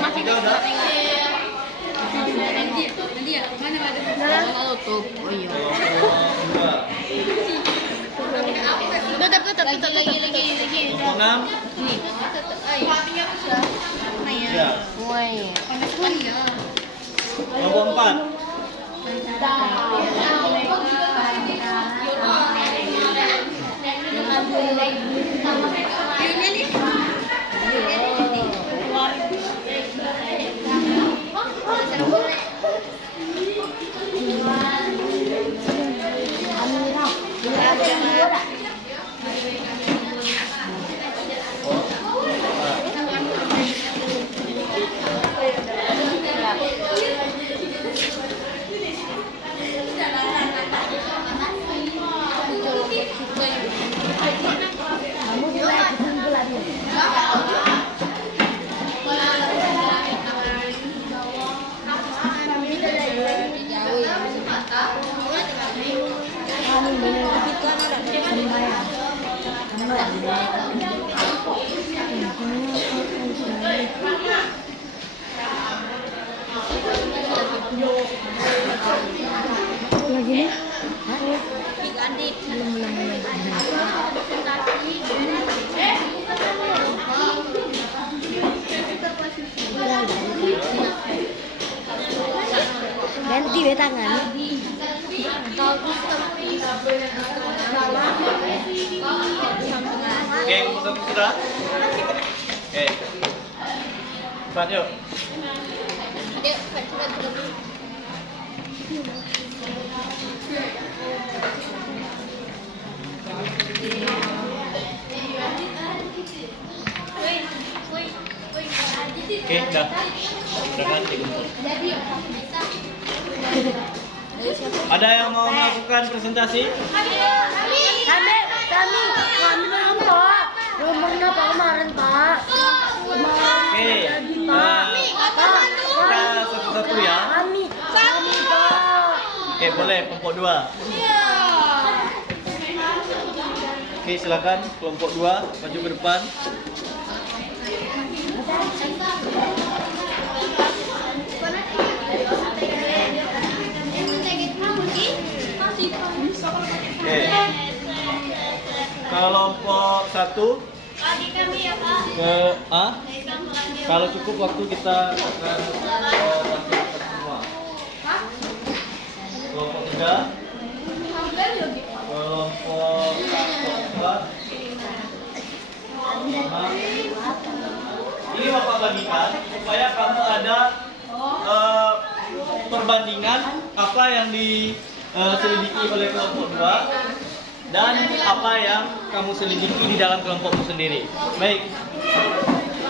Pak, tiga udah. Tutup. Oh iya. Kelompok 2, tutup lagi. kelompok 6, ya. Woi. Kelompok 4, Lagi nih. Ganti be tangan. Oke, kelompok sudah. Oke, cepat yuk. Oke, dah. Udah ganti untuk. Ada yang mau melakukan presentasi? Kami belum Pak. Ngomongnya Pak kemarin Pak. Oke. Kita satu-satu ya. Kami Pak. Oke, boleh kelompok 2. Oke, silakan kelompok 2 maju ke depan. Oke. Kelompok 1 ke A. Kalau cukup waktu kita akan bantu semua. Kelompok 3. Kelompok 4. Ini Bapak bagikan supaya kamu ada perbandingan apa yang diselidiki oleh kelompok 2 dan apa yang kamu selidiki di dalam kelompokmu sendiri. Baik,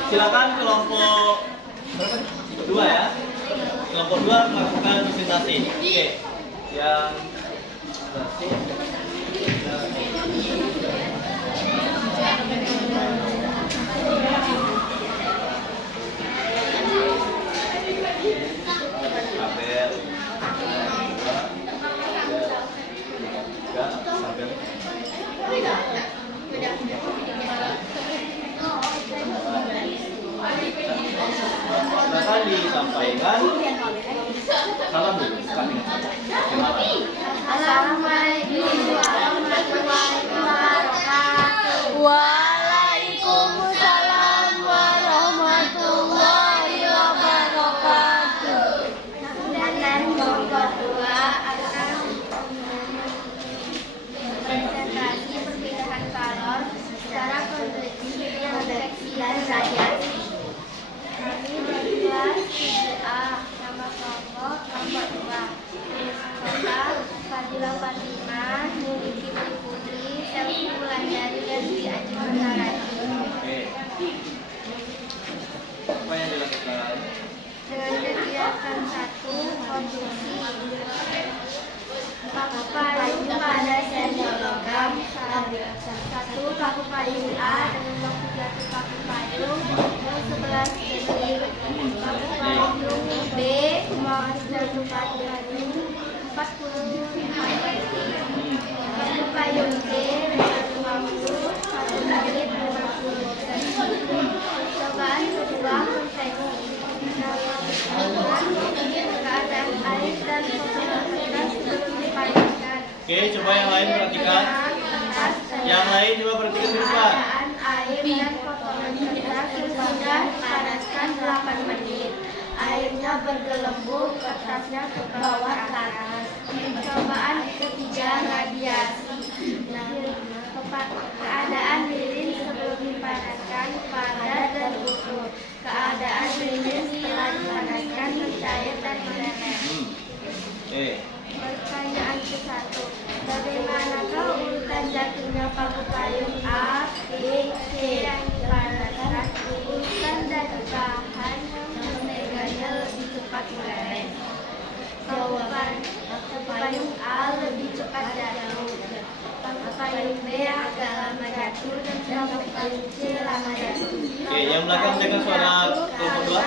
silakan kelompok 2 ya. Kelompok 2 melakukan presentasi. Oke, yang akan disampaikan salam dulu. Assalamualaikum warahmatullahi wabarakatuh. Waalaikumsalam warahmatullahi wabarakatuh. Dan kelompok 2 akan presentasi perpindahan kalor secara konveksi dan radiasi. Kami dari kelas 7A, nama kelompok 2. Kota Fadila Fatima, Nuri Putri, Selvi Wulandari, dan Dwi Aji Maharani. Oke. Apa yang dilakukan? Dengan kegiatan 1, konstruksi paku payung pada sendok logam. 1. Paku payung A dengan waktu jatuh paku payung 11 detik. Paku payung B waktu jatuh paku payung 45 detik. Paku payung C dengan waktu 1 menit 50 detik. Cobaan kedua konveksi. Keadaan air dan kotoran kertas sebelum dipanaskan. Oke, coba yang lain perhatikan. Yang lain coba perhatikan ke depan. Keadaan air dan kotoran kertas sudah dipanaskan 8 menit. Airnya bergelembung, kertasnya ke bawah ke atas. Cobaan ketiga, radiasi. Keadaan lilin sebelum dipanaskan, padat dan gugur. Keadaan lilin setelah dipanaskan, mencair dan meleleh. Oke. Pertanyaan ke-1. Bagaimanakah urutan jatuhnya paku payung A, B, C yang dipanaskan? Urutan dari bahan yang meneganya lebih cepat meleleh. Jawaban, paku payung A lebih cepat jatuh. Paku payung B agak lama jatuh dan paku payung C lama jatuh. Oke, yang belakang dengan suara kelompok 2.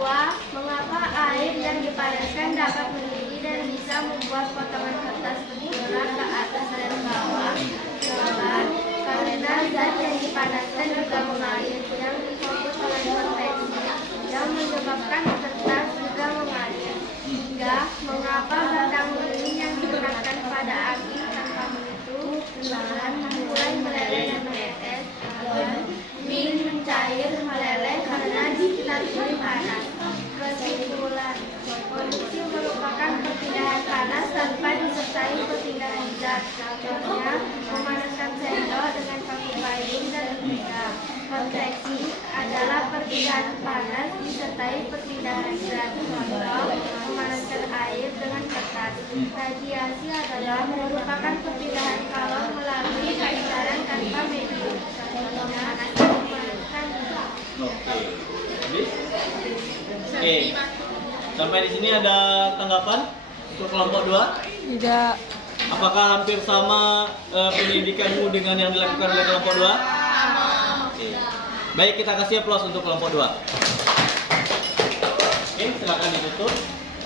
2. Mengapa air yang dipanaskan dapat mendidih dan bisa membuat potongan kertas bergerak ke atas dan bawah? Jawaban, karena zat yang dipanaskan juga mengalir yang difokus oleh konveksi yang menyebabkan kertas juga mengalir. 3. Mengapa batang lilin yang digunakan pada api tanpa menyentuh perlahan mulai meleleh dan menetes dan lilin mencair meleleh karena di sekitar lilin panas. Kesimpulan, kondisi merupakan perpindahan panas tanpa disertai perpindahan zat. Contohnya, memanaskan sendok dengan paku payung dan mentega. Konveksi adalah perpindahan panas disertai perpindahan zat. Contoh, memanaskan air dengan kertas. Radiasi adalah merupakan perpindahan kalor melalui pancaran tanpa medium. Contohnya, memanaskan minyak. Oke. Habis? Oke. Sampai di sini ada tanggapan untuk kelompok 2? Tidak. Apakah hampir sama pendidikanmu dengan yang dilakukan oleh kelompok 2? Oke. Baik, kita kasih aplaus untuk kelompok 2. Oke, silakan ditutup.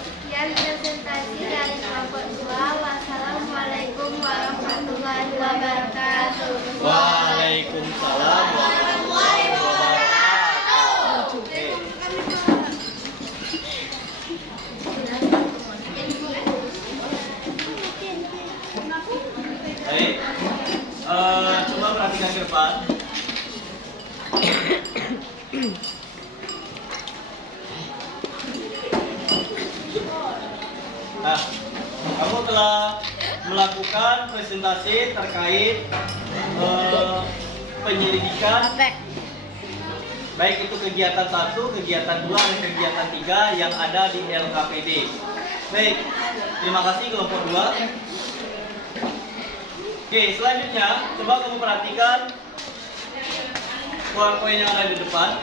Sekian presentasi dari kelompok 2. Wassalamualaikum warahmatullahi wabarakatuh. Waalaikumsalam warahmatullahi wabarakatuh. Oke. Baik. Coba perhatikan ke depan. Nah, kamu telah melakukan presentasi terkait penyelidikan, baik itu kegiatan 1, kegiatan 2, dan kegiatan 3 yang ada di LKPD. Baik, terima kasih kelompok 2. Oke, selanjutnya coba kamu perhatikan poin-poin yang ada di depan.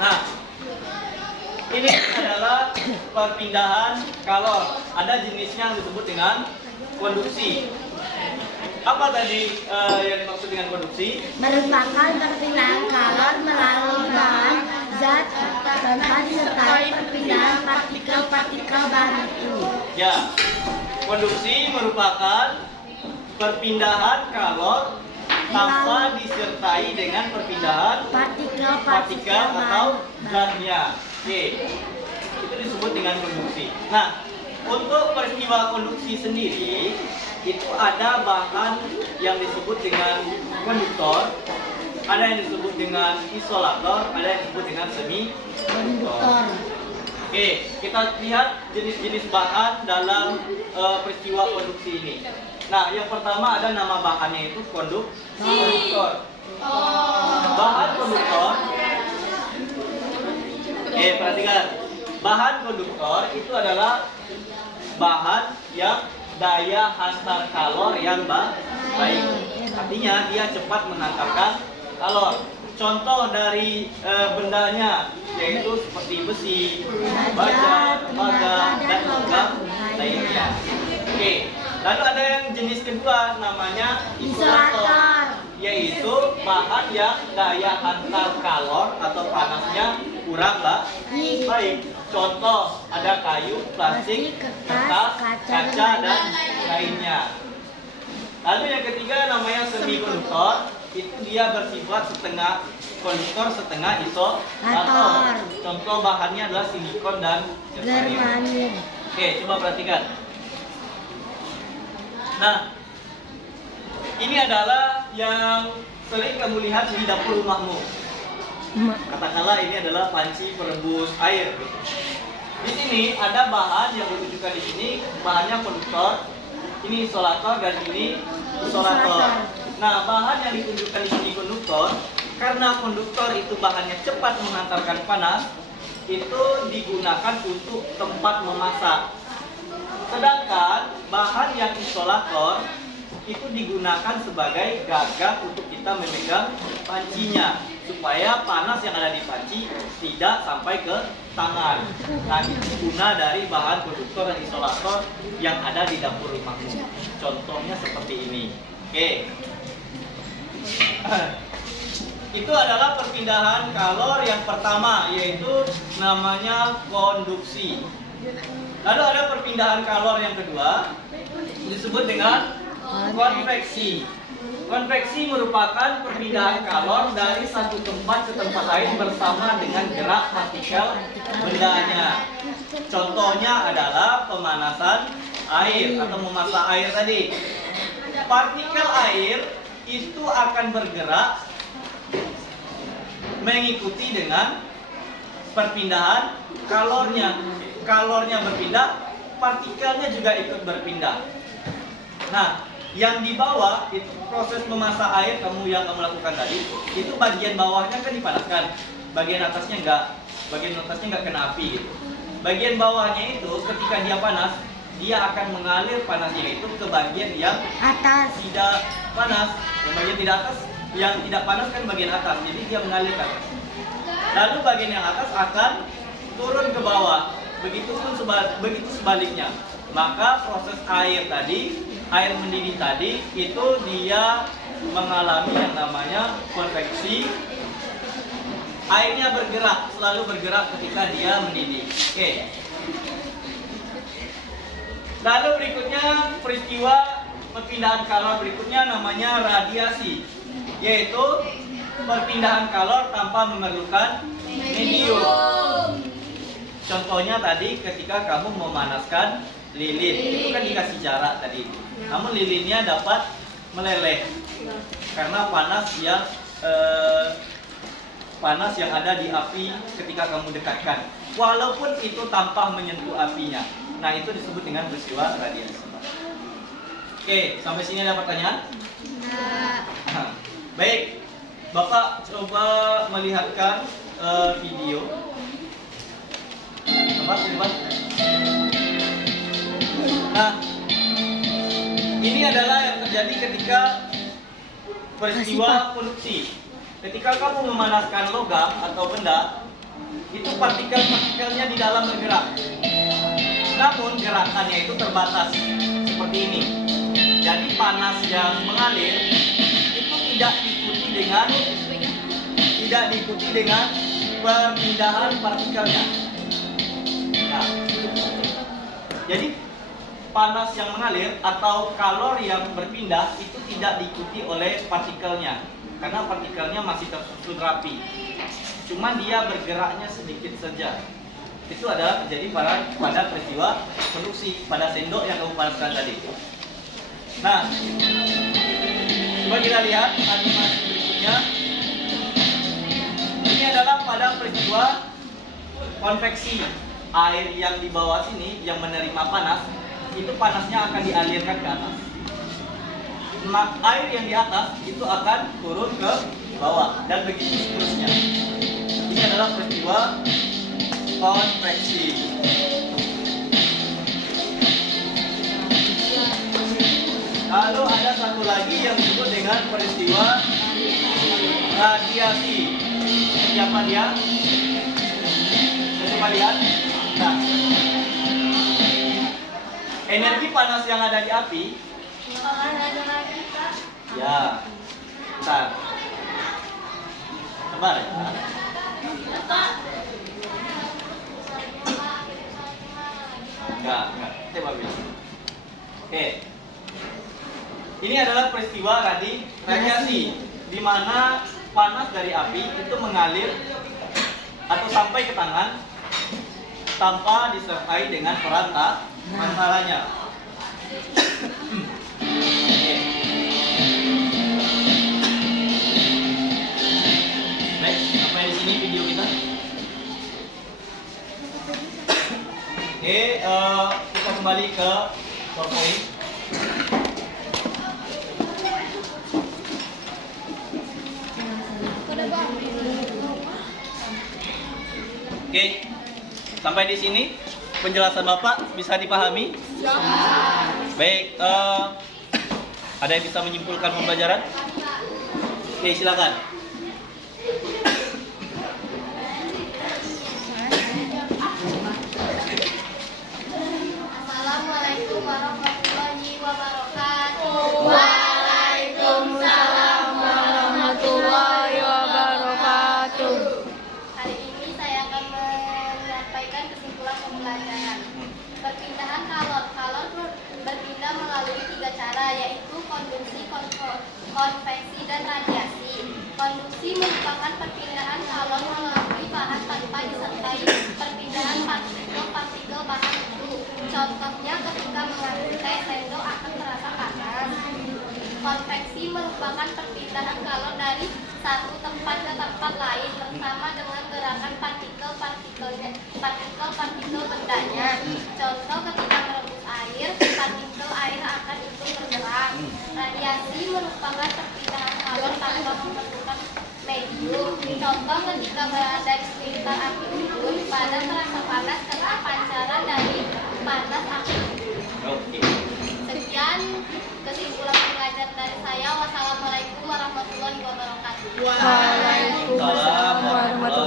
Nah, ini adalah perpindahan kalor. Ada jenisnya yang disebut dengan konduksi. Apa tadi yang dimaksud dengan konduksi? Merupakan perpindahan kalor melalui bahan zat tanpa disertai perpindahan partikel-partikel bahan itu. Ya, konduksi merupakan perpindahan kalor tanpa disertai dengan perpindahan partikel atau zatnya. Oke, itu disebut dengan konduksi. Nah, untuk peristiwa konduksi sendiri itu ada bahan yang disebut dengan konduktor, ada yang disebut dengan isolator, ada yang disebut dengan semi konduktor. Oke, kita lihat jenis-jenis bahan dalam peristiwa konduksi ini. Nah, yang pertama ada nama bahannya itu konduktor. Bahan konduktor. Perhatikan. Bahan konduktor itu adalah bahan yang daya hantar kalor yang baik. Artinya dia cepat menghantarkan kalor. Contoh dari bendanya yaitu seperti besi, baja, tembaga, dan logam lainnya. Oke. Lalu ada yang jenis kedua namanya isolator, yaitu bahan yang daya hantar kalor atau panasnya kurang baik. Contoh ada kayu, plastik, kertas, kaca, dan lainnya. Lalu yang ketiga namanya semikonduktor, itu dia bersifat setengah konduktor, setengah isolator. Contoh bahannya adalah silikon dan germanium. Oke, coba perhatikan. Nah, ini adalah yang sering kamu lihat di dapur rumahmu. Katakanlah ini adalah panci perebus air. Di sini ada bahan yang ditunjukkan di sini, bahannya konduktor, ini isolator, dan ini isolator. Nah, bahan yang ditunjukkan di sini konduktor, karena konduktor itu bahannya cepat menghantarkan panas, itu digunakan untuk tempat memasak. Sedangkan bahan yang isolator itu digunakan sebagai gagak untuk kita memegang pancinya, supaya panas yang ada di panci tidak sampai ke tangan. Nah, itu guna dari bahan konduktor dan isolator yang ada di dapur rumahmu. Contohnya seperti ini. Oke. Itu adalah perpindahan kalor yang pertama, yaitu namanya konduksi. Lalu ada perpindahan kalor yang kedua, disebut dengan konveksi. Konveksi merupakan perpindahan kalor dari satu tempat ke tempat lain bersama dengan gerak partikel bendanya. Contohnya adalah pemanasan air atau memasak air tadi. Partikel air itu akan bergerak mengikuti dengan perpindahan kalornya. Kalornya berpindah, partikelnya juga ikut berpindah. Nah, yang di bawah itu proses memasak air yang kamu lakukan tadi, itu bagian bawahnya kan dipanaskan, bagian atasnya enggak kena api gitu. Bagian bawahnya itu ketika dia panas, dia akan mengalir panasnya itu ke bagian yang Atas. tidak panas. Yang bagian tidak atas, yang tidak panas kan bagian atas, jadi dia mengalirkan. Lalu bagian yang atas akan turun ke bawah. Begitu sebaliknya. Maka proses air tadi, air mendidih tadi itu dia mengalami yang namanya konveksi. Airnya bergerak, selalu bergerak ketika dia mendidih. Oke. Lalu berikutnya peristiwa perpindahan kalor berikutnya namanya radiasi, yaitu perpindahan kalor tanpa memerlukan medium. Contohnya tadi ketika kamu memanaskan lilin, itu kan dikasih jarak tadi. Namun lilinnya dapat meleleh karena panas yang ada di api ketika kamu dekatkan, walaupun itu tanpa menyentuh apinya. Nah, itu disebut dengan peristiwa radiasi. Oke, sampai sini ada pertanyaan? Baik, Bapak coba melihatkan video. Coba. Nah, ini adalah yang terjadi ketika peristiwa konduksi. Ketika kamu memanaskan logam atau benda, itu partikel-partikelnya di dalam bergerak. Namun gerakannya itu terbatas seperti ini. Jadi panas yang mengalir itu tidak diikuti dengan perpindahan partikelnya. Nah, jadi panas yang mengalir atau kalor yang berpindah itu tidak diikuti oleh partikelnya, karena partikelnya masih tersusun rapi. Cuman dia bergeraknya sedikit saja. Itu adalah terjadi pada peristiwa konduksi pada sendok yang kamu panaskan tadi. Nah, coba kita lihat animasi berikutnya. Ini adalah pada peristiwa konveksi. Air yang di bawah sini yang menerima panas, itu panasnya akan dialirkan ke atas. Nah, air yang di atas itu akan turun ke bawah dan begitu seterusnya. Ini adalah peristiwa konveksi. Lalu ada satu lagi yang disebut dengan peristiwa radiasi. Siapa dia? Coba lihat. Nah, energi panas yang ada di api. Ya. Bentar. Sabar ya. Enggak. Coba bilang. Oke. Ini adalah peristiwa radiasi, di mana panas dari api itu mengalir atau sampai ke tangan tanpa disertai dengan perantaranya. Baik, sampai di sini video kita. Oke, kita kembali ke PowerPoint. Oke, sampai di sini penjelasan Bapak bisa dipahami? Ya. Baik, ada yang bisa menyimpulkan pembelajaran? Oke, silakan. Assalamualaikum warahmatullahi wabarakatuh. Waalaikumsalam warahmatullahi wabarakatuh. Hari ini saya akan menyampaikan kesimpulan pembelajaran. Perpindahan kalor berpindah melalui 3 cara, yaitu konduksi, konveksi, dan radiasi. Konduksi merupakan perpindahan kalor melalui bahan tanpa disertai perpindahan partikel bahan itu. Contohnya ketika mengambil teh, sendok akan terasa panas. Konveksi merupakan perpindahan kalor dari satu tempat ke tempat lain bersama dengan gerakan partikel bendanya. Contoh ketika merebus air, partikel air akan ikut bergerak. Radiasi merupakan perpindahan kalor tanpa memerlukan medium. Contoh ketika berada di sekitar api unggun, pada terasa panas karena pancaran dari panas api. Sekian kesimpulan pembelajaran dari saya. Wassalamualaikum warahmatullahi wabarakatuh. Waalaikumsalam warahmatullahi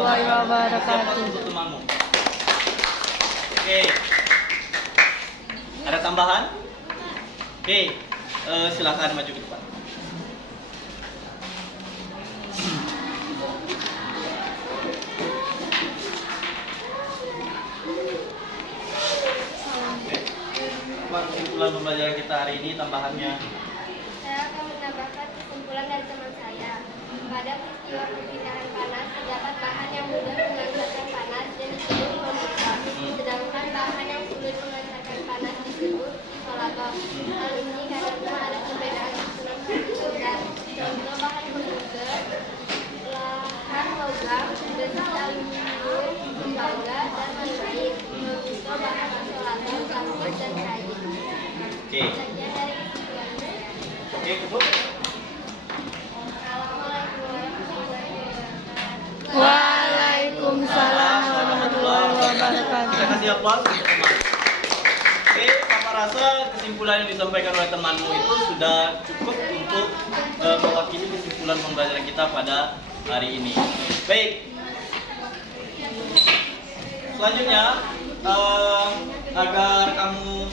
siapa untuk temanmu? Oke. Ada tambahan? Oke. Silakan maju ke depan. Apa kesimpulan pembelajaran kita hari ini tambahannya? Saya akan menambahkan kesimpulan dari teman saya. Pada peristiwa perpindahan panas, terdapat bahan yang mudah menghantarkan panas dan disebut konduktor, sedangkan bahan yang sulit menghantarkan panas disebut isolator. Hal ini karena ada perbedaan susunan konduktor. Contoh bahan konduktor, lahan logam, besi aluminium, tembaga, dan lain-lain. Contoh bahan isolator, plastik, dan kain. Oke. Sekian dari kesimpulannya. Oke, cukup. Waalaikumsalam warahmatullahi wabarakatuh. Kita kasih aplaus untuk teman. Oke, Papa rasa kesimpulan yang disampaikan oleh temanmu itu sudah cukup untuk mewakili kesimpulan pembelajaran kita pada hari ini. Baik. Selanjutnya, agar kamu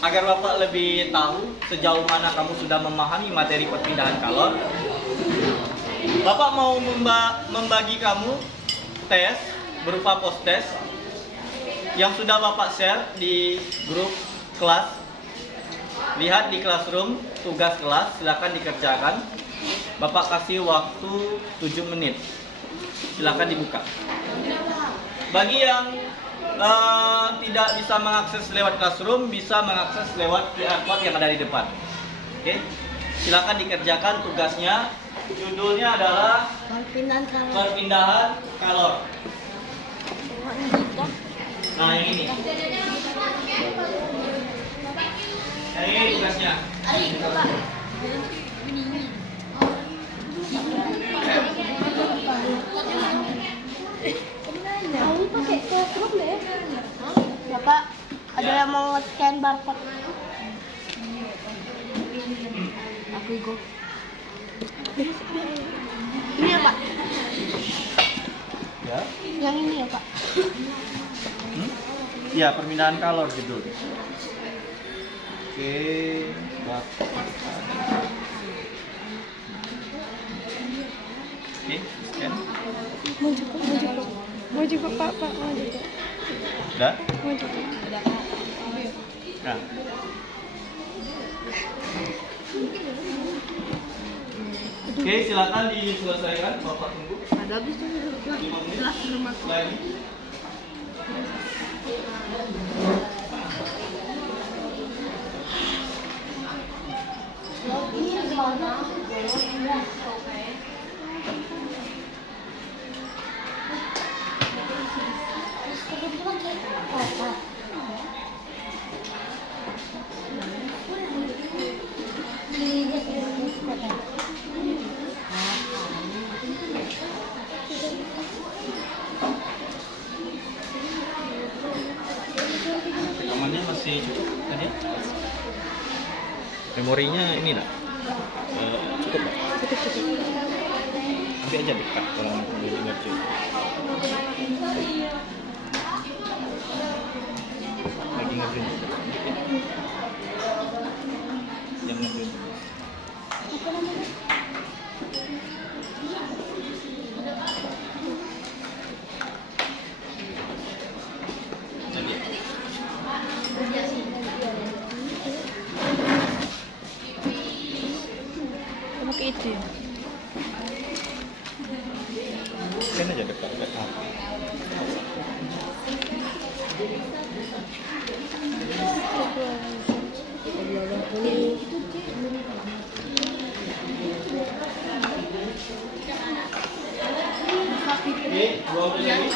agar Bapak lebih tahu sejauh mana kamu sudah memahami materi perpindahan kalor, Bapak mau membagi kamu tes berupa post test yang sudah Bapak share di grup kelas. Lihat di classroom tugas kelas, silakan dikerjakan. Bapak kasih waktu 7 menit. Silakan dibuka. Bagi yang tidak bisa mengakses lewat classroom, bisa mengakses lewat QR code yang ada di depan. Oke, silakan dikerjakan tugasnya. Judulnya adalah perpindahan kalor. Nah, yang ini. Yang ini tugasnya. Bapak, ada yang mau scan barcode? Aku go. Ini ya Pak? Ya. Yang ini ya Pak? Ya, perpindahan kalor judul. Oke, Oke, scan. Mau juga Pak, mau juga. Udah? Mau juga. Nah. Oke, silakan diselesaikan. Bapak tunggu. Ada habis tuh. 5 menit lagi. Rekamannya masih cukup tadi? Memorinya ini nak? Cukup nak? Cukup. Nanti aja dekat kalau mau dengar cukup. Lagi ngerjain. Jam ngerjain. Jadi. Pakai itu ya? Kan aja dekat. Oke, 2 menit lagi.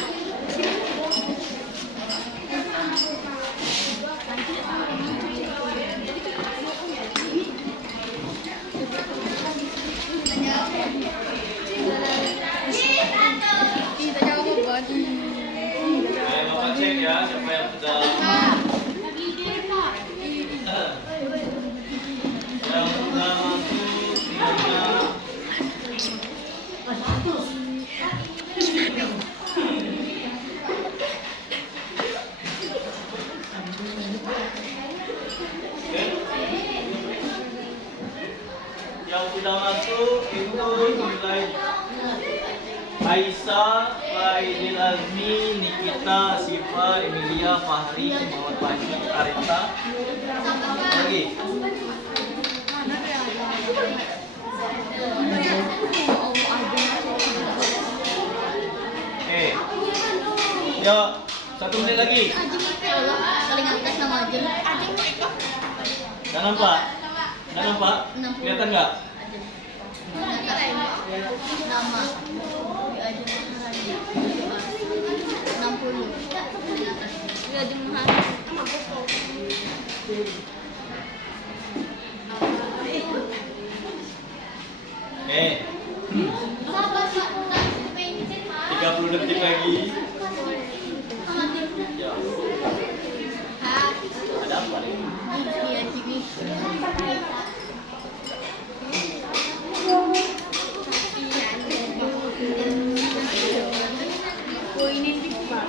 Ayo Bapak cek ya siapa yang sudah masuk videonya. Yang sudah masuk itu nilai Aisyah, Faidil Azmi, Nikita, Siva, Emilia, Fahri, Muhammad Fahmi, Arita. Lagi. Ya, 1 menit lagi. Paling atas nama Ajeng. Gak nampak? Gak nampak? Kelihatan nggak? Nama Ajeng Mahadi 60. Ajeng Mahadi. Oke. 30 detik lagi. Ya. Ada apa nih? Iya, Jimmy. Oh, ini Pak.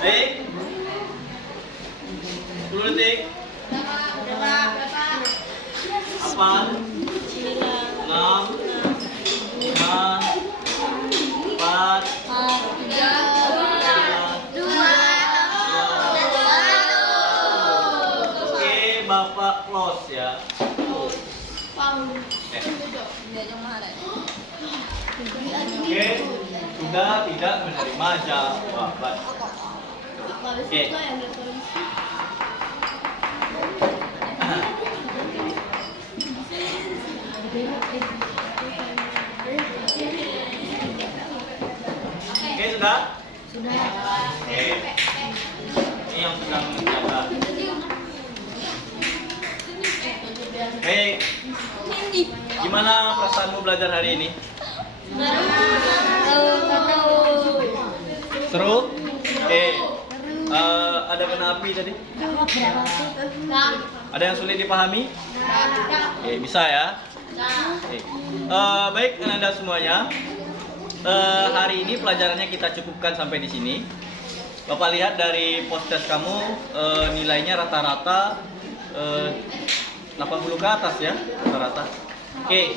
Baik. 10 detik. 8, 6, 5, 4, 3, 2, 1. Oke, Bapak close ya. Oke, sudah tidak menerima jawaban. Oke. Oke, sudah? Sudah. Oke. Ini yang sedang menjaga. Baik. Gimana perasaanmu belajar hari ini? Seru? Oke. Ada kena api tadi? Ada yang sulit dipahami? Oke, bisa ya? Oke. Baik, Anda semuanya. Hari ini pelajarannya kita cukupkan sampai di sini. Bapak lihat dari post-test kamu nilainya rata-rata 80 ke atas ya, rata-rata. Oke.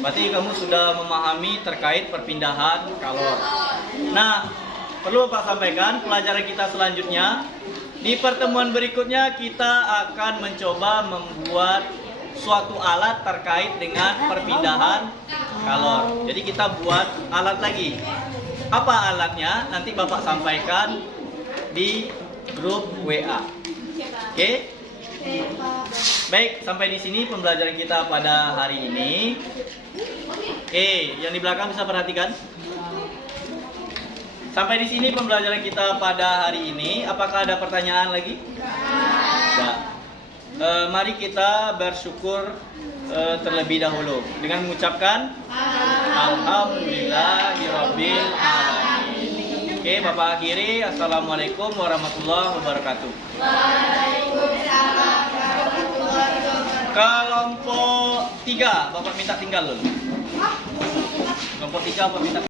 Berarti kamu sudah memahami terkait perpindahan kalor. Nah, perlu Bapak sampaikan pelajaran kita selanjutnya. Di pertemuan berikutnya kita akan mencoba membuat suatu alat terkait dengan perpindahan kalor. Jadi kita buat alat lagi. Apa alatnya? Nanti Bapak sampaikan di grup WA. Oke? Baik, sampai di sini pembelajaran kita pada hari ini. Yang di belakang bisa perhatikan. Sampai di sini pembelajaran kita pada hari ini. Apakah ada pertanyaan lagi? Tidak. Mari kita bersyukur terlebih dahulu dengan mengucapkan Alhamdulillahirabbil alamin. Oke, Bapak akhiri. Assalamualaikum warahmatullahi wabarakatuh. Waalaikumsalam warahmatullahi wabarakatuh. Kelompok 3, Bapak minta tinggal dulu. Kelompok 3 Bapak minta